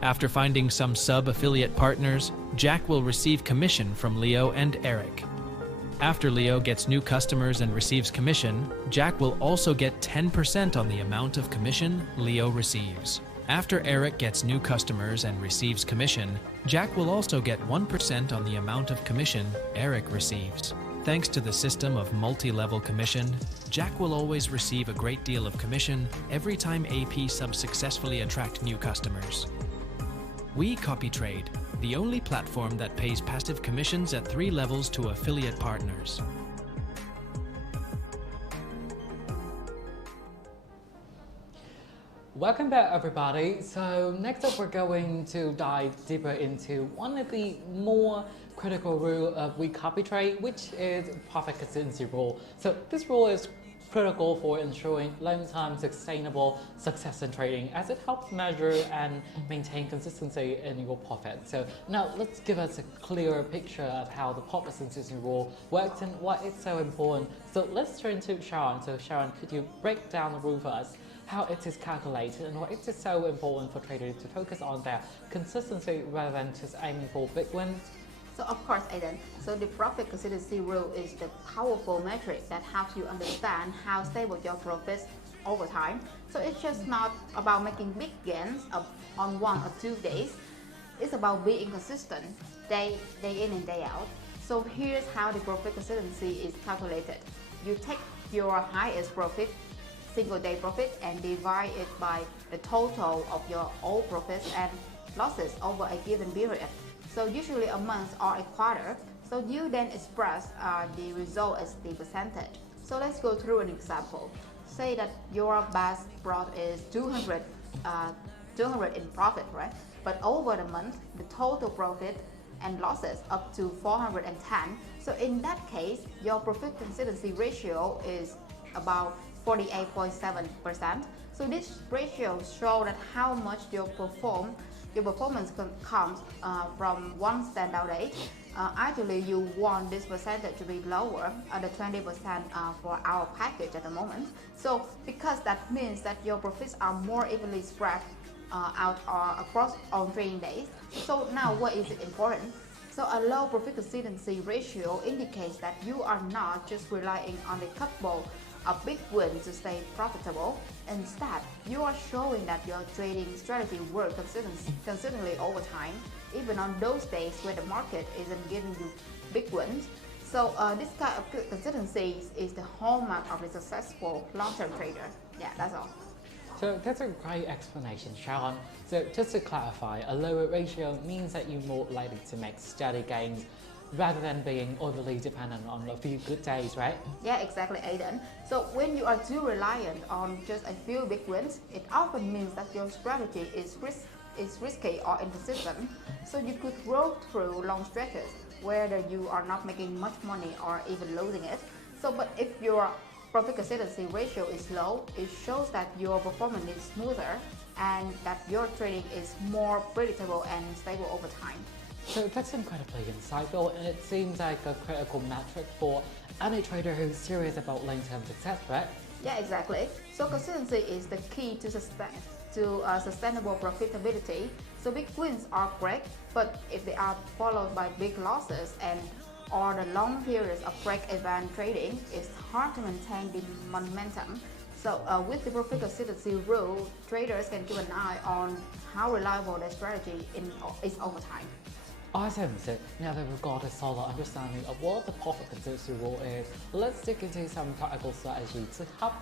After finding some sub-affiliate partners, Jack will receive commission from Leo and Eric. After Leo gets new customers and receives commission, Jack will also get 10% on the amount of commission Leo receives. After Eric gets new customers and receives commission, Jack will also get 1% on the amount of commission Eric receives. Thanks to the system of multi-level commission, Jack will always receive a great deal of commission every time AP subs successfully attract new customers. WeCopyTrade, the only platform that pays passive commissions at 3 levels to affiliate partners. Welcome back, everybody. So next up, we're going to dive deeper into one of the more critical rules of WeCopyTrade, which is profit consistency rule. So this rule is critical for ensuring long-term sustainable success in trading, as it helps measure and maintain consistency in your profit. So now let's give us a clearer picture of how the profit consistency rule works and why it's so important. So let's turn to Sharon. So Sharon, could you break down the rule for us, how it is calculated and why it is so important for traders to focus on their consistency rather than just aiming for big wins? So of course, Aidan, so the profit consistency rule is the powerful metric that helps you understand how stable your profits over time. So it's just not about making big gains on 1 or 2 days. It's about being consistent day in and day out. So here's how the profit consistency is calculated. You take your highest profit, single day profit, and divide it by the total of your all profits and losses over a given period. So usually a month or a quarter. So you then express the result as the percentage. So let's go through an example. Say that your best brought is 200 in profit, right? But over the month, the total profit and losses up to 410. So in that case, your profit consistency ratio is about 48.7%. So this ratio shows that how much your performance comes from one standout day. Ideally, you want this percentage to be lower at the 20% for our package at the moment. So because that means that your profits are more evenly spread out across all trading days. So now what is important? So a low profit consistency ratio indicates that you are not just relying on a couple of big wins to stay profitable. Instead, you are showing that your trading strategy works consistently over time, even on those days where the market isn't giving you big wins. So this kind of consistency is the hallmark of a successful long-term trader. Yeah, that's all. So that's a great explanation, Sharon. So just to clarify, a lower ratio means that you're more likely to make steady gains rather than being overly dependent on a few good days, right? Yeah, exactly, Aidan. So when you are too reliant on just a few big wins, it often means that your strategy is risky or inconsistent. So you could roll through long stretches where you are not making much money or even losing it. So but if your profit consistency ratio is low, it shows that your performance is smoother and that your trading is more predictable and stable over time. So that's incredibly insightful, and it seems like a critical metric for any trader who's serious about long-term success, right? Yeah, exactly. So consistency is the key to sustainable profitability. So big wins are great, but if they are followed by big losses and or the long periods of break-even trading, it's hard to maintain the momentum. So with the profit consistency rule, traders can keep an eye on how reliable their strategy is over time. Awesome. So now that we've got a solid understanding of what the profit consistency rule is, let's dig into some practical strategy to help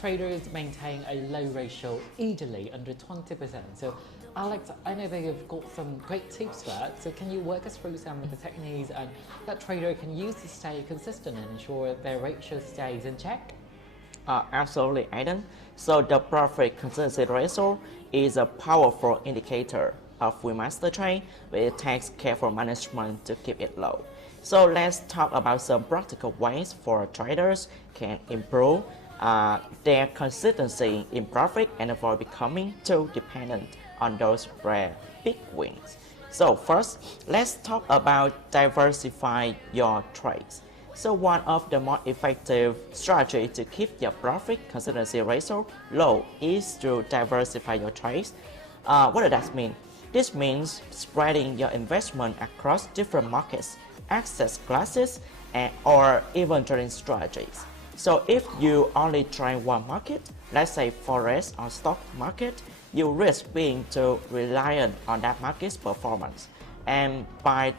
traders maintain a low ratio easily under 20%. So Alex, I know that you've got some great tips for that. So can you walk us through some of the techniques that trader can use to stay consistent and ensure their ratio stays in check? Absolutely, Aidan. So the profit consistency ratio is a powerful indicator of WeMasterTrade, but it takes careful management to keep it low. So let's talk about some practical ways for traders can improve their consistency in profit and avoid becoming too dependent on those rare big wins. So first, let's talk about diversify your trades. So one of the most effective strategies to keep your profit consistency ratio low is to diversify your trades. What does that mean? This means spreading your investment across different markets, asset classes, or even trading strategies. So if you only trade one market, let's say Forex or stock market, you risk being too reliant on that market's performance. And by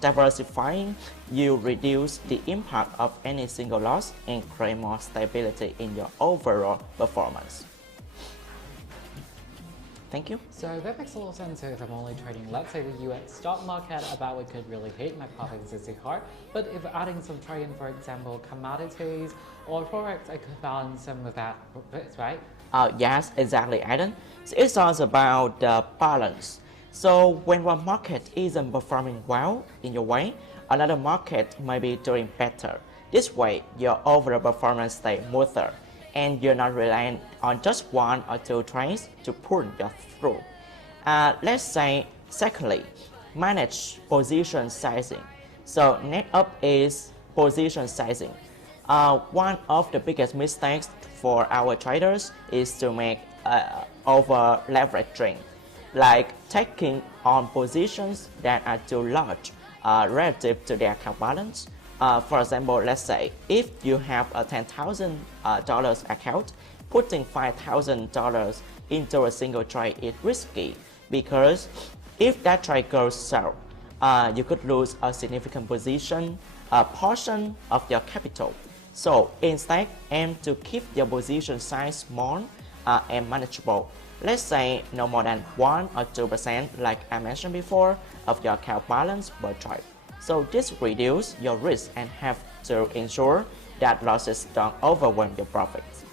diversifying, you reduce the impact of any single loss and create more stability in your overall performance. Thank you. So that makes a lot of sense. If I'm only trading, let's say the US stock market, about it could really hit my profit consistency hard. But if adding some trading, for example, commodities or Forex, I could balance some of that, right? Yes, exactly, Aidan. So it's all about the balance. So when one market isn't performing well in your way, another market may be doing better. This way, your overall performance stays smoother, and you're not relying on just one or two trades to pull you through. Let's say, secondly, manage position sizing. So next up is position sizing. One of the biggest mistakes for our traders is to make over leveraging, like taking on positions that are too large relative to their account balance. For example, let's say if you have a $10,000 account, putting $5,000 into a single trade is risky because if that trade goes south, you could lose a significant portion of your capital. So instead, aim to keep your position size small and manageable. Let's say no more than 1 or 2%, like I mentioned before, of your account balance per trade. So this reduces your risk and have to ensure that losses don't overwhelm your profits.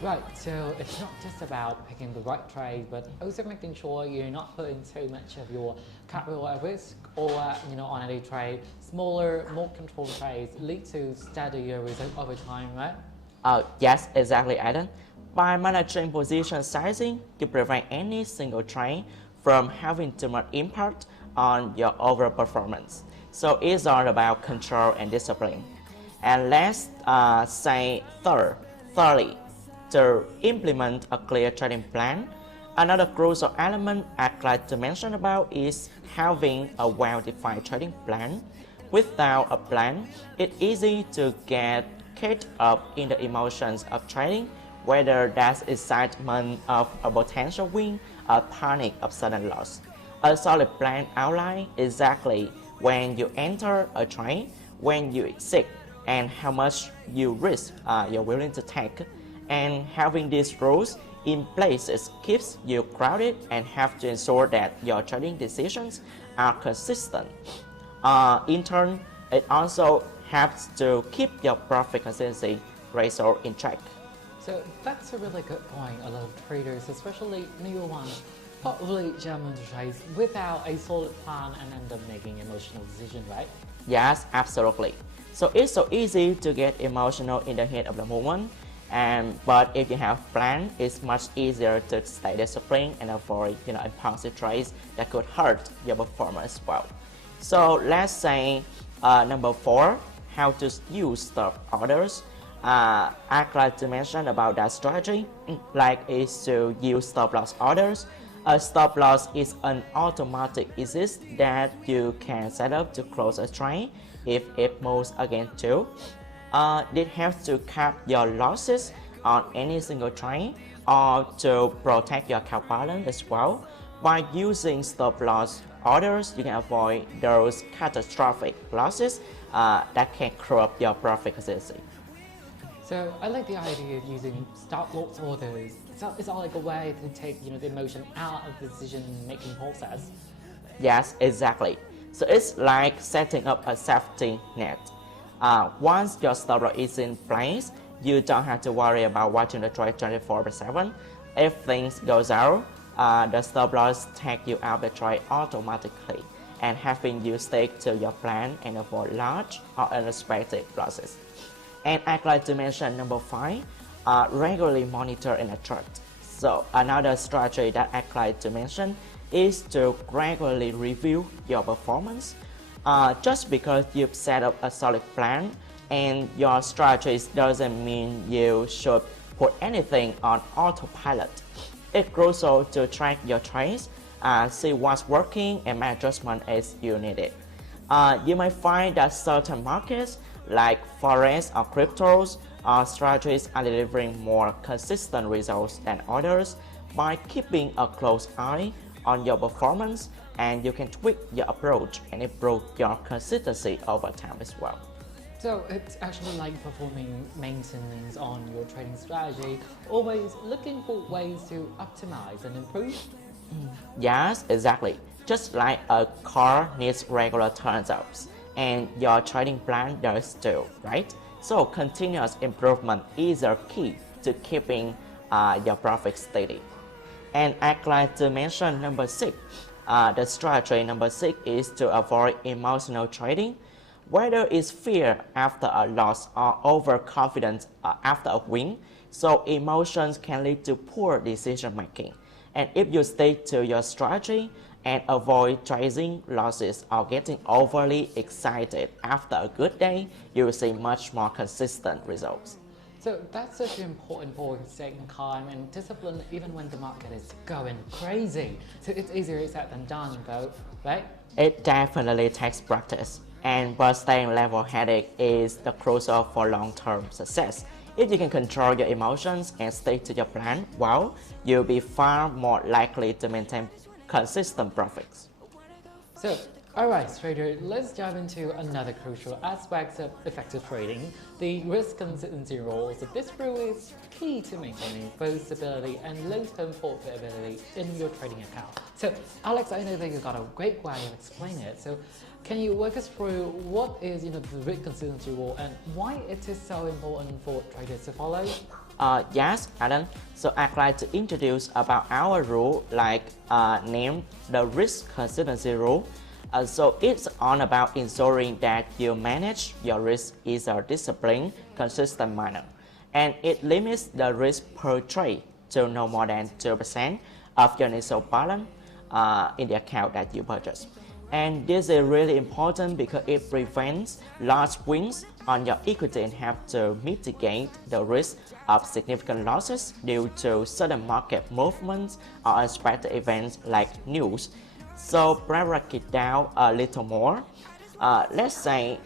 Right, so it's not just about picking the right trade, but also making sure you're not putting too much of your capital at risk, or on any trade. Smaller, more controlled trades lead to steadier results over time, right? Yes, exactly, Adam. By managing position sizing, you prevent any single trade from having too much impact on your overall performance. So it's all about control and discipline. And let's say thirdly, to implement a clear trading plan. Another crucial element I'd like to mention about is having a well-defined trading plan. Without a plan, it's easy to get caught up in the emotions of trading, whether that's excitement of a potential win or panic of sudden loss. A solid plan outlines exactly when you enter a trade, when you exit, and how much risk you're willing to take. And having these rules in place keeps you grounded and have to ensure that your trading decisions are consistent. In turn, it also helps to keep your profit consistency ratio in check. So that's a really good point. A lot of traders, especially newer ones, probably jump into trades without a solid plan and end up making emotional decisions, right? Yes, absolutely. So it's so easy to get emotional in the heat of the moment, but if you have a plan, it's much easier to stay disciplined and avoid impulsive trades that could hurt your performance as well. So let's say number 4, how to use stop orders. I'd like to mention about that strategy, like is to use stop loss orders. A stop loss is an automatic exit that you can set up to close a trade if it moves against you. It helps to cap your losses on any single trade or to protect your account balance as well. By using stop loss orders, you can avoid those catastrophic losses that can corrupt your profit consistency. So I like the idea of using stop loss orders. It's like a way to take the emotion out of the decision-making process. Yes, exactly. So it's like setting up a safety net. Once your stop loss is in place, you don't have to worry about watching the trade 24/7. If things goes out, the stop loss take you out the trade automatically, and helping you stick to your plan and avoid large or unexpected losses. And I'd like to mention number 5, regularly monitor and attract. So another strategy that I'd like to mention is to regularly review your performance. Just because you've set up a solid plan and your strategies doesn't mean you should put anything on autopilot. It's crucial to track your trades, see what's working and make adjustments as you need it. You might find that certain markets like Forex or cryptos strategies are delivering more consistent results than others. By keeping a close eye on your performance, and you can tweak your approach and improve your consistency over time as well. So it's actually like performing maintenance on your trading strategy, always looking for ways to optimize and improve. Yes, exactly. Just like a car needs regular turns-ups, and your trading plan does too, right? So continuous improvement is a key to keeping your profits steady. And I'd like to mention number 6. The strategy number 6 is to avoid emotional trading. Whether it's fear after a loss or overconfidence after a win, so emotions can lead to poor decision making. And if you stick to your strategy and avoid chasing losses or getting overly excited after a good day, you will see much more consistent results. So that's such an important point, staying calm and discipline even when the market is going crazy. So it's easier said than done though, right? It definitely takes practice, but staying level-headed is the crucial for long-term success. If you can control your emotions and stick to your plan, well, you'll be far more likely to maintain consistent profits. So, alright trader, let's dive into another crucial aspect of effective trading, the risk consistency rule. So this rule is key to maintaining both stability and long-term profitability in your trading account. So Alex, I know that you got a great way of explaining it. So can you walk us through what is the risk consistency rule and why it is so important for traders to follow? Yes, Alan. So I'd like to introduce about our rule, named the risk consistency rule. So it's all about ensuring that you manage your risk in a disciplined, consistent manner, and it limits the risk per trade to no more than 2% of your initial balance in the account that you purchase. And this is really important because it prevents large swings on your equity and helps to mitigate the risk of significant losses due to sudden market movements or unexpected events like news. So break it down a little more. Let's say,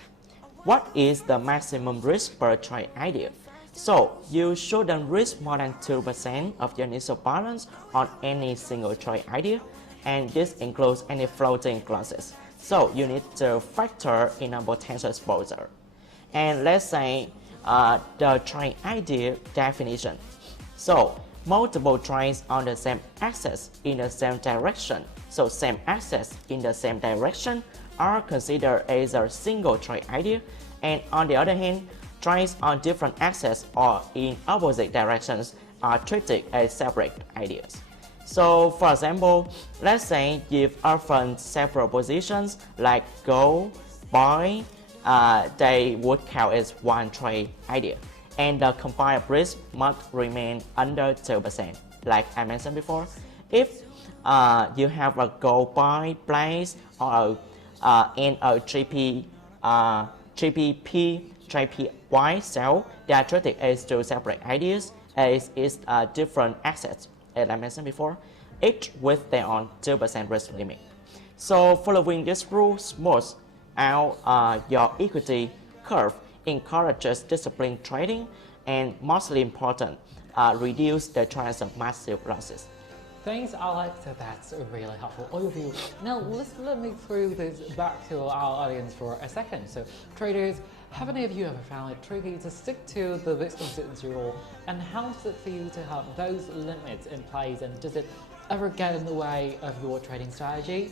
what is the maximum risk per trade idea? So you shouldn't risk more than 2% of your initial balance on any single trade idea, and this includes any floating clauses. So you need to factor in a potential exposure. And let's say the trade idea definition. So multiple trades on the same axis in the same direction. So same axis in the same direction are considered as a single trade idea, and on the other hand, trades on different axes or in opposite directions are treated as separate ideas. So for example, let's say you've offered several positions like go, buy, they would count as one trade idea, and the combined risk must remain under 2%. Like I mentioned before, if you have a go buy place or in a GPP JPY sell their is to separate ideas as is different assets, as I mentioned before, each with their own 2% risk limit. So following this rule smooths out your equity curve, encourages disciplined trading, and mostly important, reduce the chance of massive losses. Thanks, Alex. That's a really helpful overview. Now, let me throw this back to our audience for a second. So, traders, have any of you ever found it tricky to stick to the risk consistency rule? And how is it for you to have those limits in place? And does it ever get in the way of your trading strategy?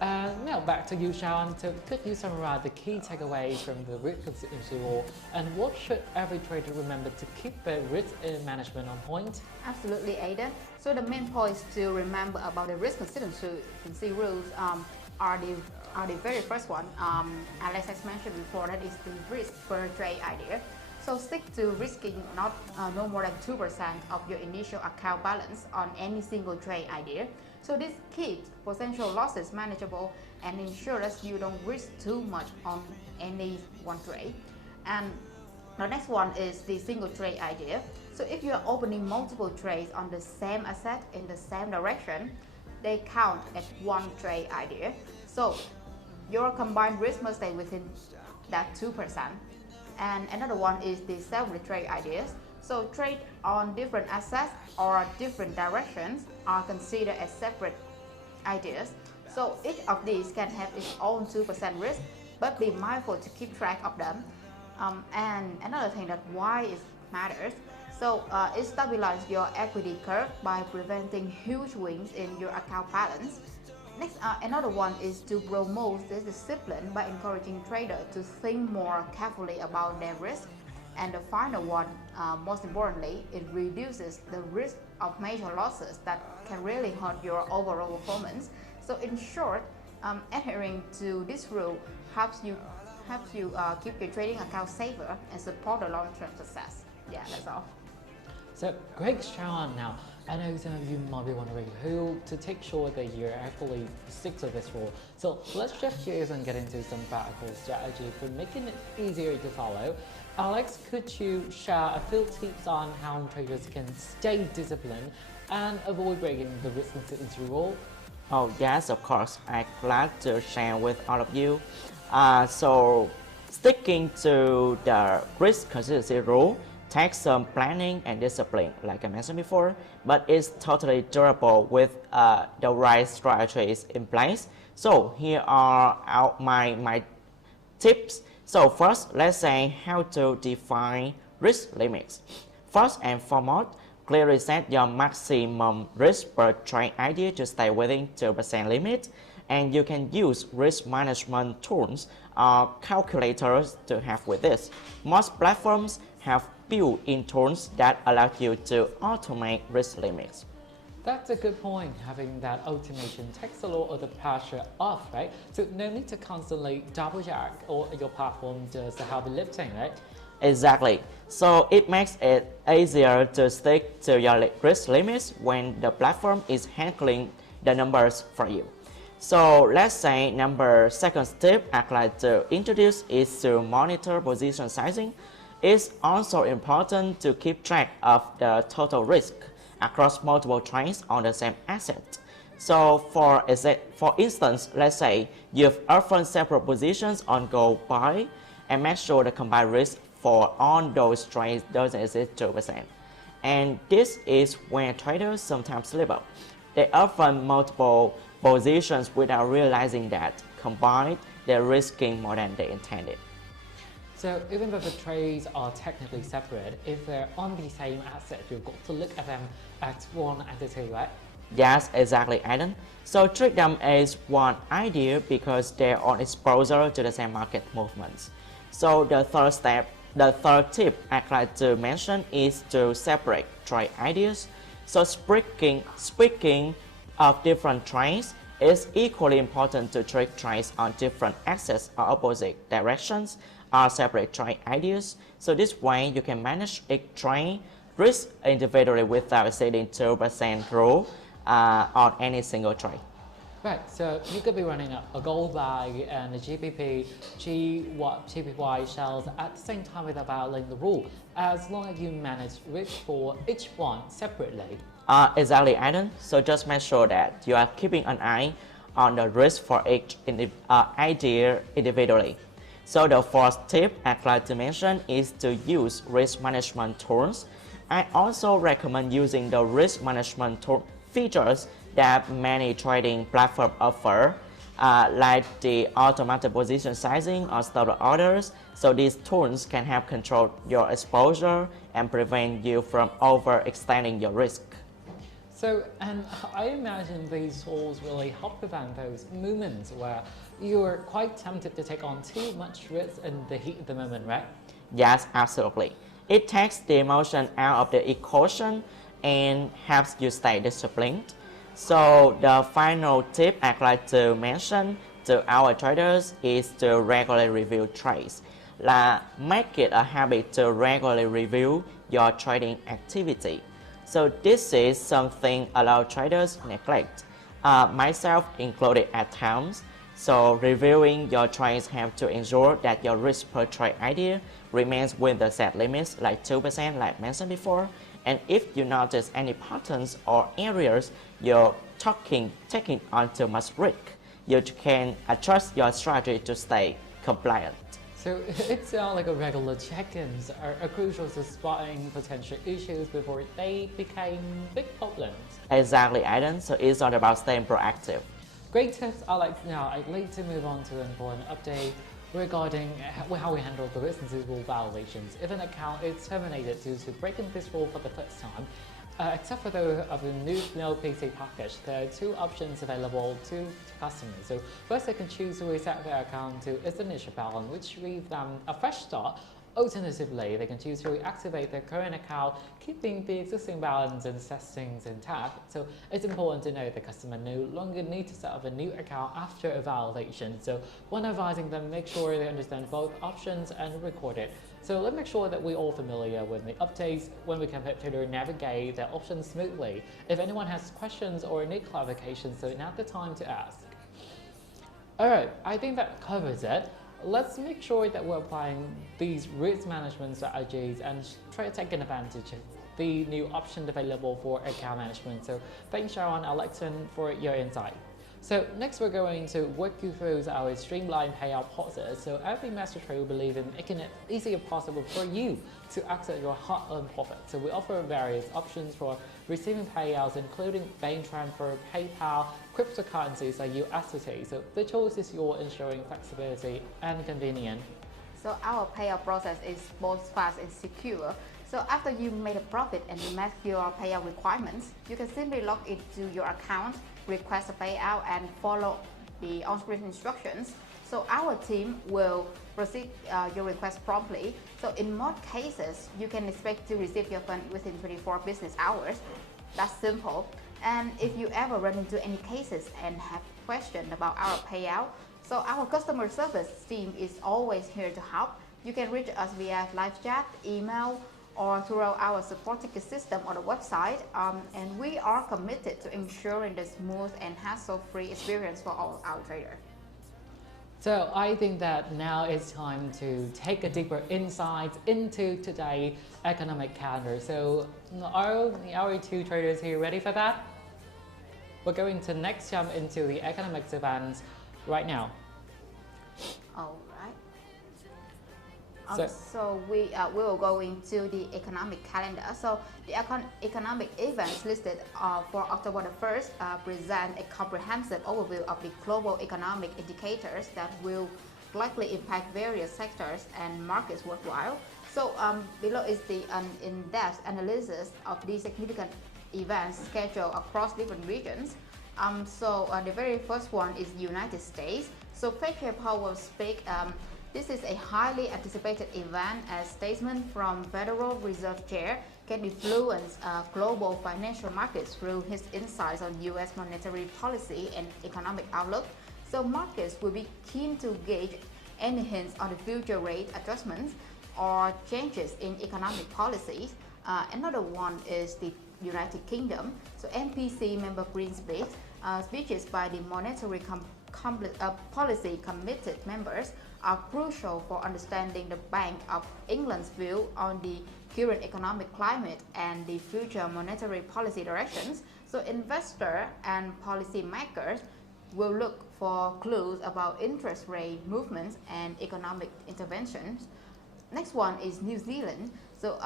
Now back to you, Sharon. So could you summarize the key takeaways from the risk consistency rule, and what should every trader remember to keep their risk management on point? Absolutely, Aidan. So the main points to remember about the risk consistency rules are the very first one. Alex has mentioned before, that is the risk per trade idea. So stick to risking no more than 2% of your initial account balance on any single trade idea. So this keeps potential losses manageable and ensures you don't risk too much on any one trade. And the next one is the single trade idea. So if you are opening multiple trades on the same asset in the same direction, they count as one trade idea. So your combined risk must stay within that 2%. And another one is the several trade ideas. So trade on different assets or different directions are considered as separate ideas. So each of these can have its own 2% risk, but be mindful to keep track of them. And another thing that why it matters. So it stabilizes your equity curve by preventing huge swings in your account balance. Next, another one is to promote this discipline by encouraging traders to think more carefully about their risk. And the final one, most importantly, it reduces the risk of major losses that can really hurt your overall performance. So in short, adhering to this rule helps you keep your trading account safer and support the long-term success. Yeah, that's all. So great, Sharon. Now, I know some of you might be wondering who to take sure that you actually stick to this rule. So let's shift gears and get into some practical strategy for making it easier to follow. Alex, could you share a few tips on how traders can stay disciplined and avoid breaking the risk consistency rule? Oh yes, of course. I'm glad to share with all of you. So sticking to the risk consistency rule takes some planning and discipline, like I mentioned before, but it's totally durable with the right strategies in place. So here are my tips. So first, let's say how to define risk limits. First and foremost, clearly set your maximum risk per trade idea to stay within 2% limit, and you can use risk management tools or calculators to help with this. Most platforms have built-in tools that allow you to automate risk limits. That's a good point. Having that automation takes a lot of the pressure off, right? So no need to constantly double check, or your platform does the heavy lifting, right? Exactly. So it makes it easier to stick to your risk limits when the platform is handling the numbers for you. So let's say second tip I'd like to introduce is to monitor position sizing. It's also important to keep track of the total risk across multiple trades on the same asset. So for instance, let's say you've often separate positions on gold buy, and make sure the combined risk for all those trades doesn't exceed 2%. And this is when traders sometimes slip up. They often multiple positions without realizing that combined they're risking more than they intended. So even though the trades are technically separate, if they're on the same asset, you've got to look at them as one entity, right? Yes, exactly, Adam. So treat them as one idea because they're on exposure to the same market movements. So the third tip I'd like to mention is to separate trade ideas. So speaking of different trades, it's equally important to treat trades on different axes or opposite directions or separate trade ideas. So this way you can manage each trade risk individually without exceeding 2% rule on any single trade. Right, so you could be running a gold buy and a GBP, GPY shells at the same time without violating the rule, as long as you manage risk for each one separately. Exactly, Adam. So just make sure that you are keeping an eye on the risk for each idea individually. So the fourth tip I'd like to mention is to use risk management tools. I also recommend using the risk management tool features that many trading platforms offer, like the automatic position sizing or stop orders. So these tools can help control your exposure and prevent you from overextending your risk. So, and I imagine these tools really help prevent those moments where you're quite tempted to take on too much risk in the heat of the moment, right? Yes, absolutely. It takes the emotion out of the equation and helps you stay disciplined. So the final tip I'd like to mention to our traders is to regularly review trades. Make it a habit to regularly review your trading activity. So this is something a lot of traders neglect, myself included at times. So reviewing your trades helps to ensure that your risk per trade idea remains within the set limits like 2% like mentioned before. And if you notice any patterns or areas you're taking on too much risk, you can adjust your strategy to stay compliant. So it sounds like a regular check-ins are crucial to spotting potential issues before they became big problems. Exactly, Aiden. So it's all about staying proactive. Great tips, Alex. Now I'd like to move on to an important update regarding how we handle the business rule violations. If an account is terminated due to breaking this rule for the first time, except for the new PC package, there are two options available to customers. So first, they can choose to reset their account to its initial balance, which gives them a fresh start. Alternatively, they can choose to reactivate their current account, keeping the existing balance and settings intact. So it's important to note the customer no longer needs to set up a new account after a violation. So when advising them, make sure they understand both options and record it. So let's make sure that we're all familiar with the updates when we can to navigate the options smoothly. If anyone has questions or need clarification, so now's the time to ask. Alright, I think that covers it. Let's make sure that we're applying these risk management strategies and try taking advantage of the new option available for account management. So thanks Sharon and Alexon for your insight. So next we're going to work you through our streamlined payout process. So at WeMasterTrade, we believe in making it easier possible for you to access your hard-earned profit. So we offer various options for receiving payouts, including bank transfer, PayPal, cryptocurrencies like USDT. So the choice is yours, ensuring flexibility and convenience. So our payout process is both fast and secure. So after you made a profit and you met your payout requirements, you can simply log into your account, request a payout and follow the on-screen instructions. So our team will proceed your request promptly. So in most cases, you can expect to receive your fund within 24 business hours. That's simple. And if you ever run into any cases and have questions about our payout, so our customer service team is always here to help. You can reach us via live chat, email, or through our support ticket system on the website, and we are committed to ensuring the smooth and hassle-free experience for all our traders. So I think that now it's time to take a deeper insight into today's economic calendar. So are our two traders here ready for that? We're going to next jump into the economics events right now. All right. So we will go into the economic calendar. So the economic events listed for October the 1st present a comprehensive overview of the global economic indicators that will likely impact various sectors and markets worldwide. So below is the in-depth analysis of the significant events scheduled across different regions. The very first one is United States. So Fed Powell speak. This is a highly anticipated event as statements from Federal Reserve Chair can influence global financial markets through his insights on U.S. monetary policy and economic outlook. So markets will be keen to gauge any hints on the future rate adjustments or changes in economic policies. Another one is the United Kingdom. So NPC member Greenspan speeches by the monetary policy committed members are crucial for understanding the Bank of England's view on the current economic climate and the future monetary policy directions. So investors and policymakers will look for clues about interest rate movements and economic interventions. Next one is New Zealand. So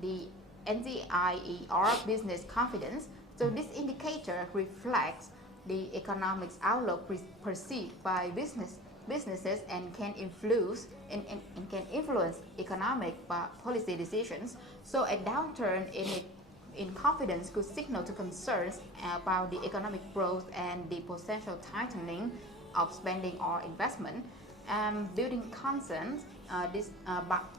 the NZIER business confidence. So this indicator reflects the economic outlook perceived by businesses and can influence economic policy decisions. So a downturn in confidence could signal to concerns about the economic growth and the potential tightening of spending or investment. Building concerns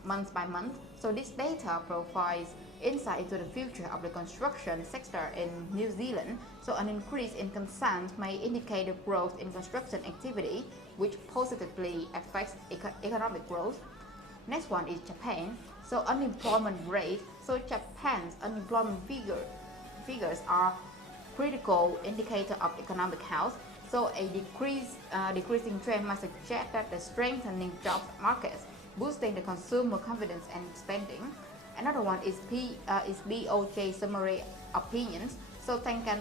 month by month. So this data provides insight into the future of the construction sector in New Zealand. So an increase in concerns may indicate a growth in construction activity, which positively affects economic growth. Next one is Japan. So unemployment rate. So Japan's unemployment figures are critical indicator of economic health. So a decreasing trend must suggest that the strengthening job markets, boosting the consumer confidence and spending. Another one is BOJ summary opinions. So Tenkan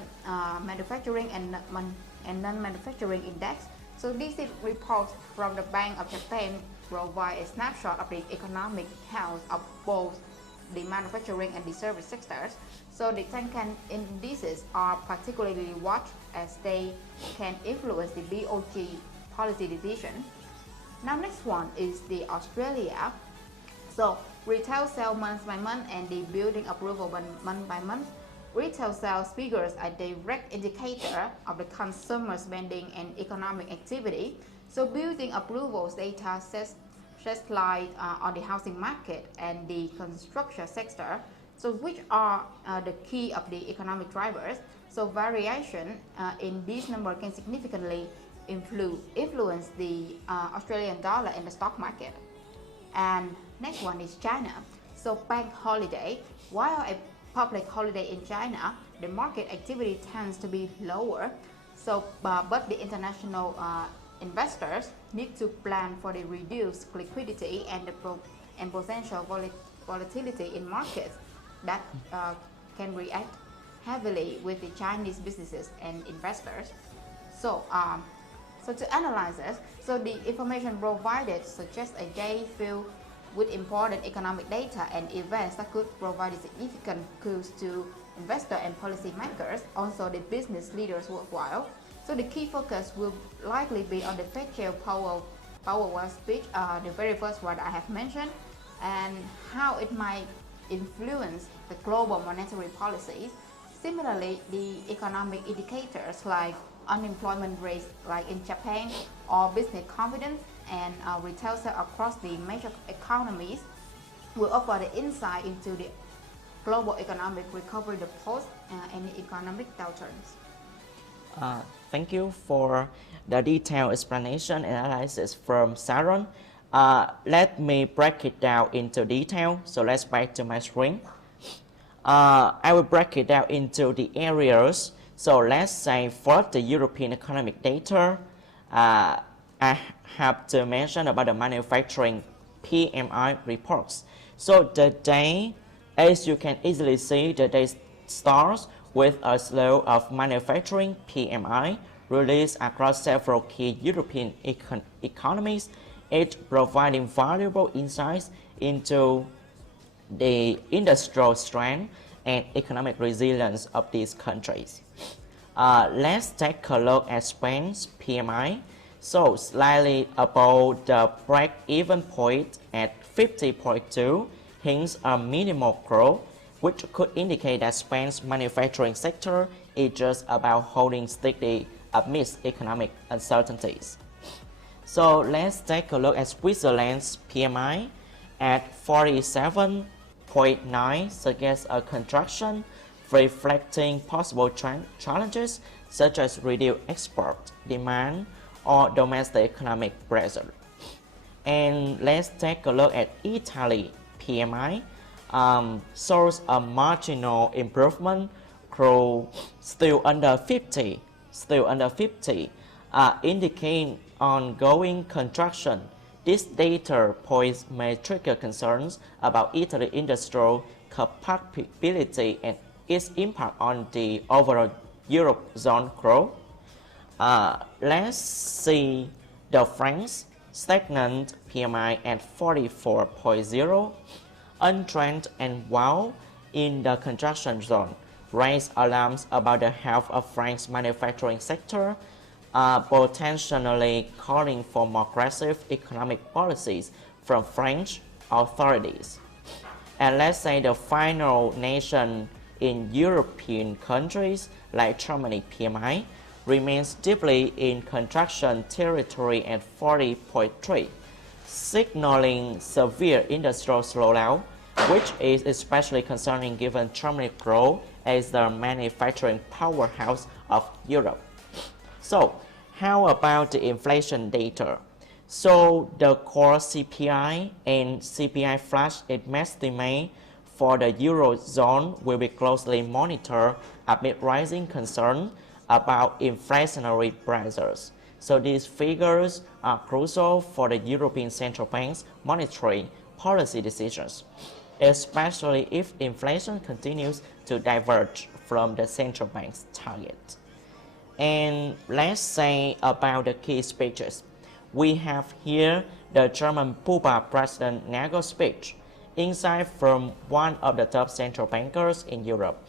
manufacturing and non-manufacturing index. So these reports from the Bank of Japan provide a snapshot of the economic health of both the manufacturing and the service sectors. So the Tenkan indices are particularly watched as they can influence the BOJ policy decision. Now next one is the Australia. So retail sales month by month and the building approval month by month. Retail sales figures are a direct indicator of the consumer spending and economic activity. So building approvals data sheds light on the housing market and the construction sector, so which are the key of the economic drivers. So variation in these numbers can significantly influence the Australian dollar and the stock market. And next one is China. So bank holiday. While a public holiday in China, the market activity tends to be lower. So but the international investors need to plan for the reduced liquidity and the potential volatility in markets that can react heavily with the Chinese businesses and investors. So to analyze this, so the information provided suggests a day filled with important economic data and events that could provide significant clues to investors and policymakers, also the business leaders worldwide. So the key focus will likely be on the Fed Powell speech, the very first one I have mentioned, and how it might influence the global monetary policies. Similarly, the economic indicators like unemployment rates like in Japan or business confidence and retail sales across the major economies will offer the insight into the global economic recovery, the post any economic downturns. Thank you for the detailed explanation and analysis from Sharon. Let me break it down into detail. So let's back to my screen. I will break it down into the areas. So let's say for the European economic data, I have to mention about the manufacturing PMI reports. So the day, as you can easily see, the day starts with a slew of manufacturing PMI released across several key European economies, each providing valuable insights into the industrial strength and economic resilience of these countries. Let's take a look at Spain's PMI. So slightly above the break-even point at 50.2 hints a minimal growth, which could indicate that Spain's manufacturing sector is just about holding steady amidst economic uncertainties. So let's take a look at Switzerland's PMI at 47.9 suggests a contraction, reflecting possible challenges such as reduced export demand or domestic economic pressure. And let's take a look at Italy PMI. Shows a marginal improvement, though still under 50, still under 50, indicating ongoing contraction. This data points may trigger concerns about Italy's industrial capability and its impact on the overall Eurozone growth. Let's see the French stagnant PMI at 44.0, untrend and wow in the contraction zone, raise alarms about the health of France's manufacturing sector, potentially calling for more aggressive economic policies from French authorities. And let's say the final nation in European countries like Germany PMI remains deeply in contraction territory at 40.3, signaling severe industrial slowdown, which is especially concerning given Germany's role as the manufacturing powerhouse of Europe. So, how about the inflation data? So, the core CPI and CPI flash estimate for the Eurozone will be closely monitored amid rising concern about inflationary pressures. So these figures are crucial for the European Central Bank's monetary policy decisions, especially if inflation continues to diverge from the central bank's target. And let's say about the key speeches. We have here the German Puba President Nagel speech. Insight from one of the top central bankers in Europe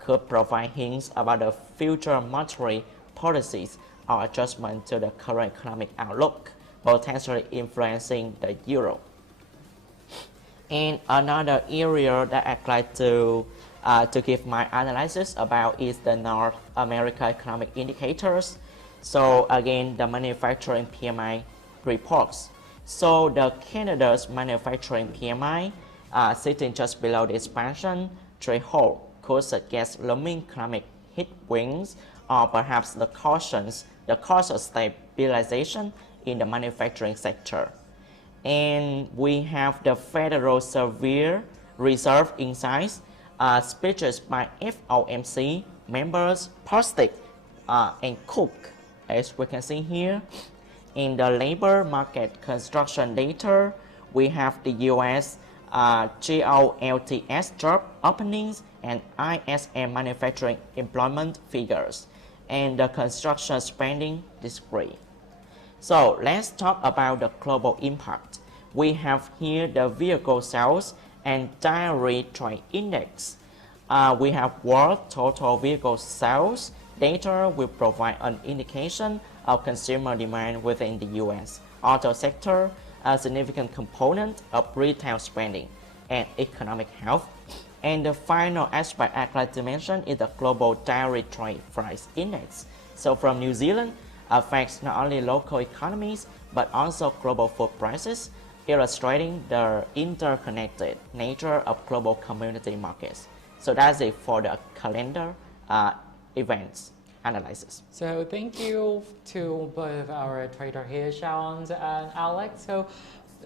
could provide hints about the future monetary policies or adjustment to the current economic outlook, potentially influencing the euro. And another area that I'd like to give my analysis about is the North America economic indicators. So again, the manufacturing PMI reports. So the Canada's manufacturing PMI sitting just below the expansion threshold could suggest looming economic headwinds or perhaps the cautious stabilization in the manufacturing sector. And we have the Federal Reserve Insights speeches by FOMC members Postic and Cook, as we can see here. In the labor market construction data, we have the US GOLTS job openings and ISM manufacturing employment figures, and the construction spending display. So let's talk about the global impact. We have here the vehicle sales and direct trade index. We have world total vehicle sales data will provide an indication of consumer demand within the US auto sector, a significant component of retail spending and economic health. And the final aspect I'd like to mention is the global direct trade price index. So from New Zealand, affects not only local economies but also global food prices, illustrating the interconnected nature of global commodity markets. So that's it for the calendar events analysis. So thank you to both our trader here, Sharon and Alex.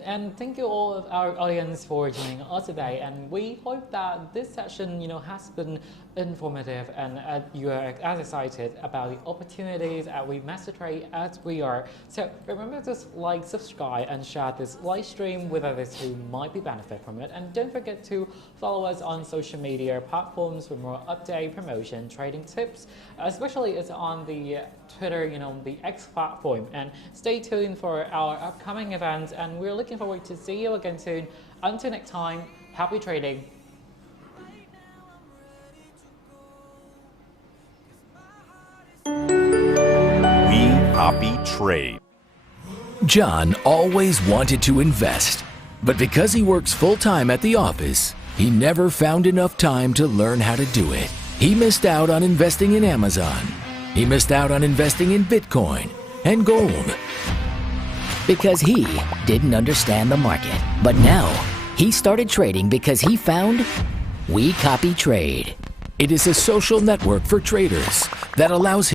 And thank you all of our audience for joining us today. And we hope that this session, has been informative and you are as excited about the opportunities at WeMasterTrade as we are. So remember to like, subscribe, and share this live stream with others who might be benefit from it. And don't forget to follow us on social media platforms for more update, promotion, trading tips, especially it's on the Twitter, the X platform. And stay tuned for our upcoming events. And we're looking forward to see you again soon. Until next time, happy trading. WeMasterTrade. John always wanted to invest, but because he works full-time at the office, he never found enough time to learn how to do it. He missed out on investing in Amazon. He missed out on investing in Bitcoin and gold. Because he didn't understand the market. But now, he started trading because he found WeCopyTrade. It is a social network for traders that allows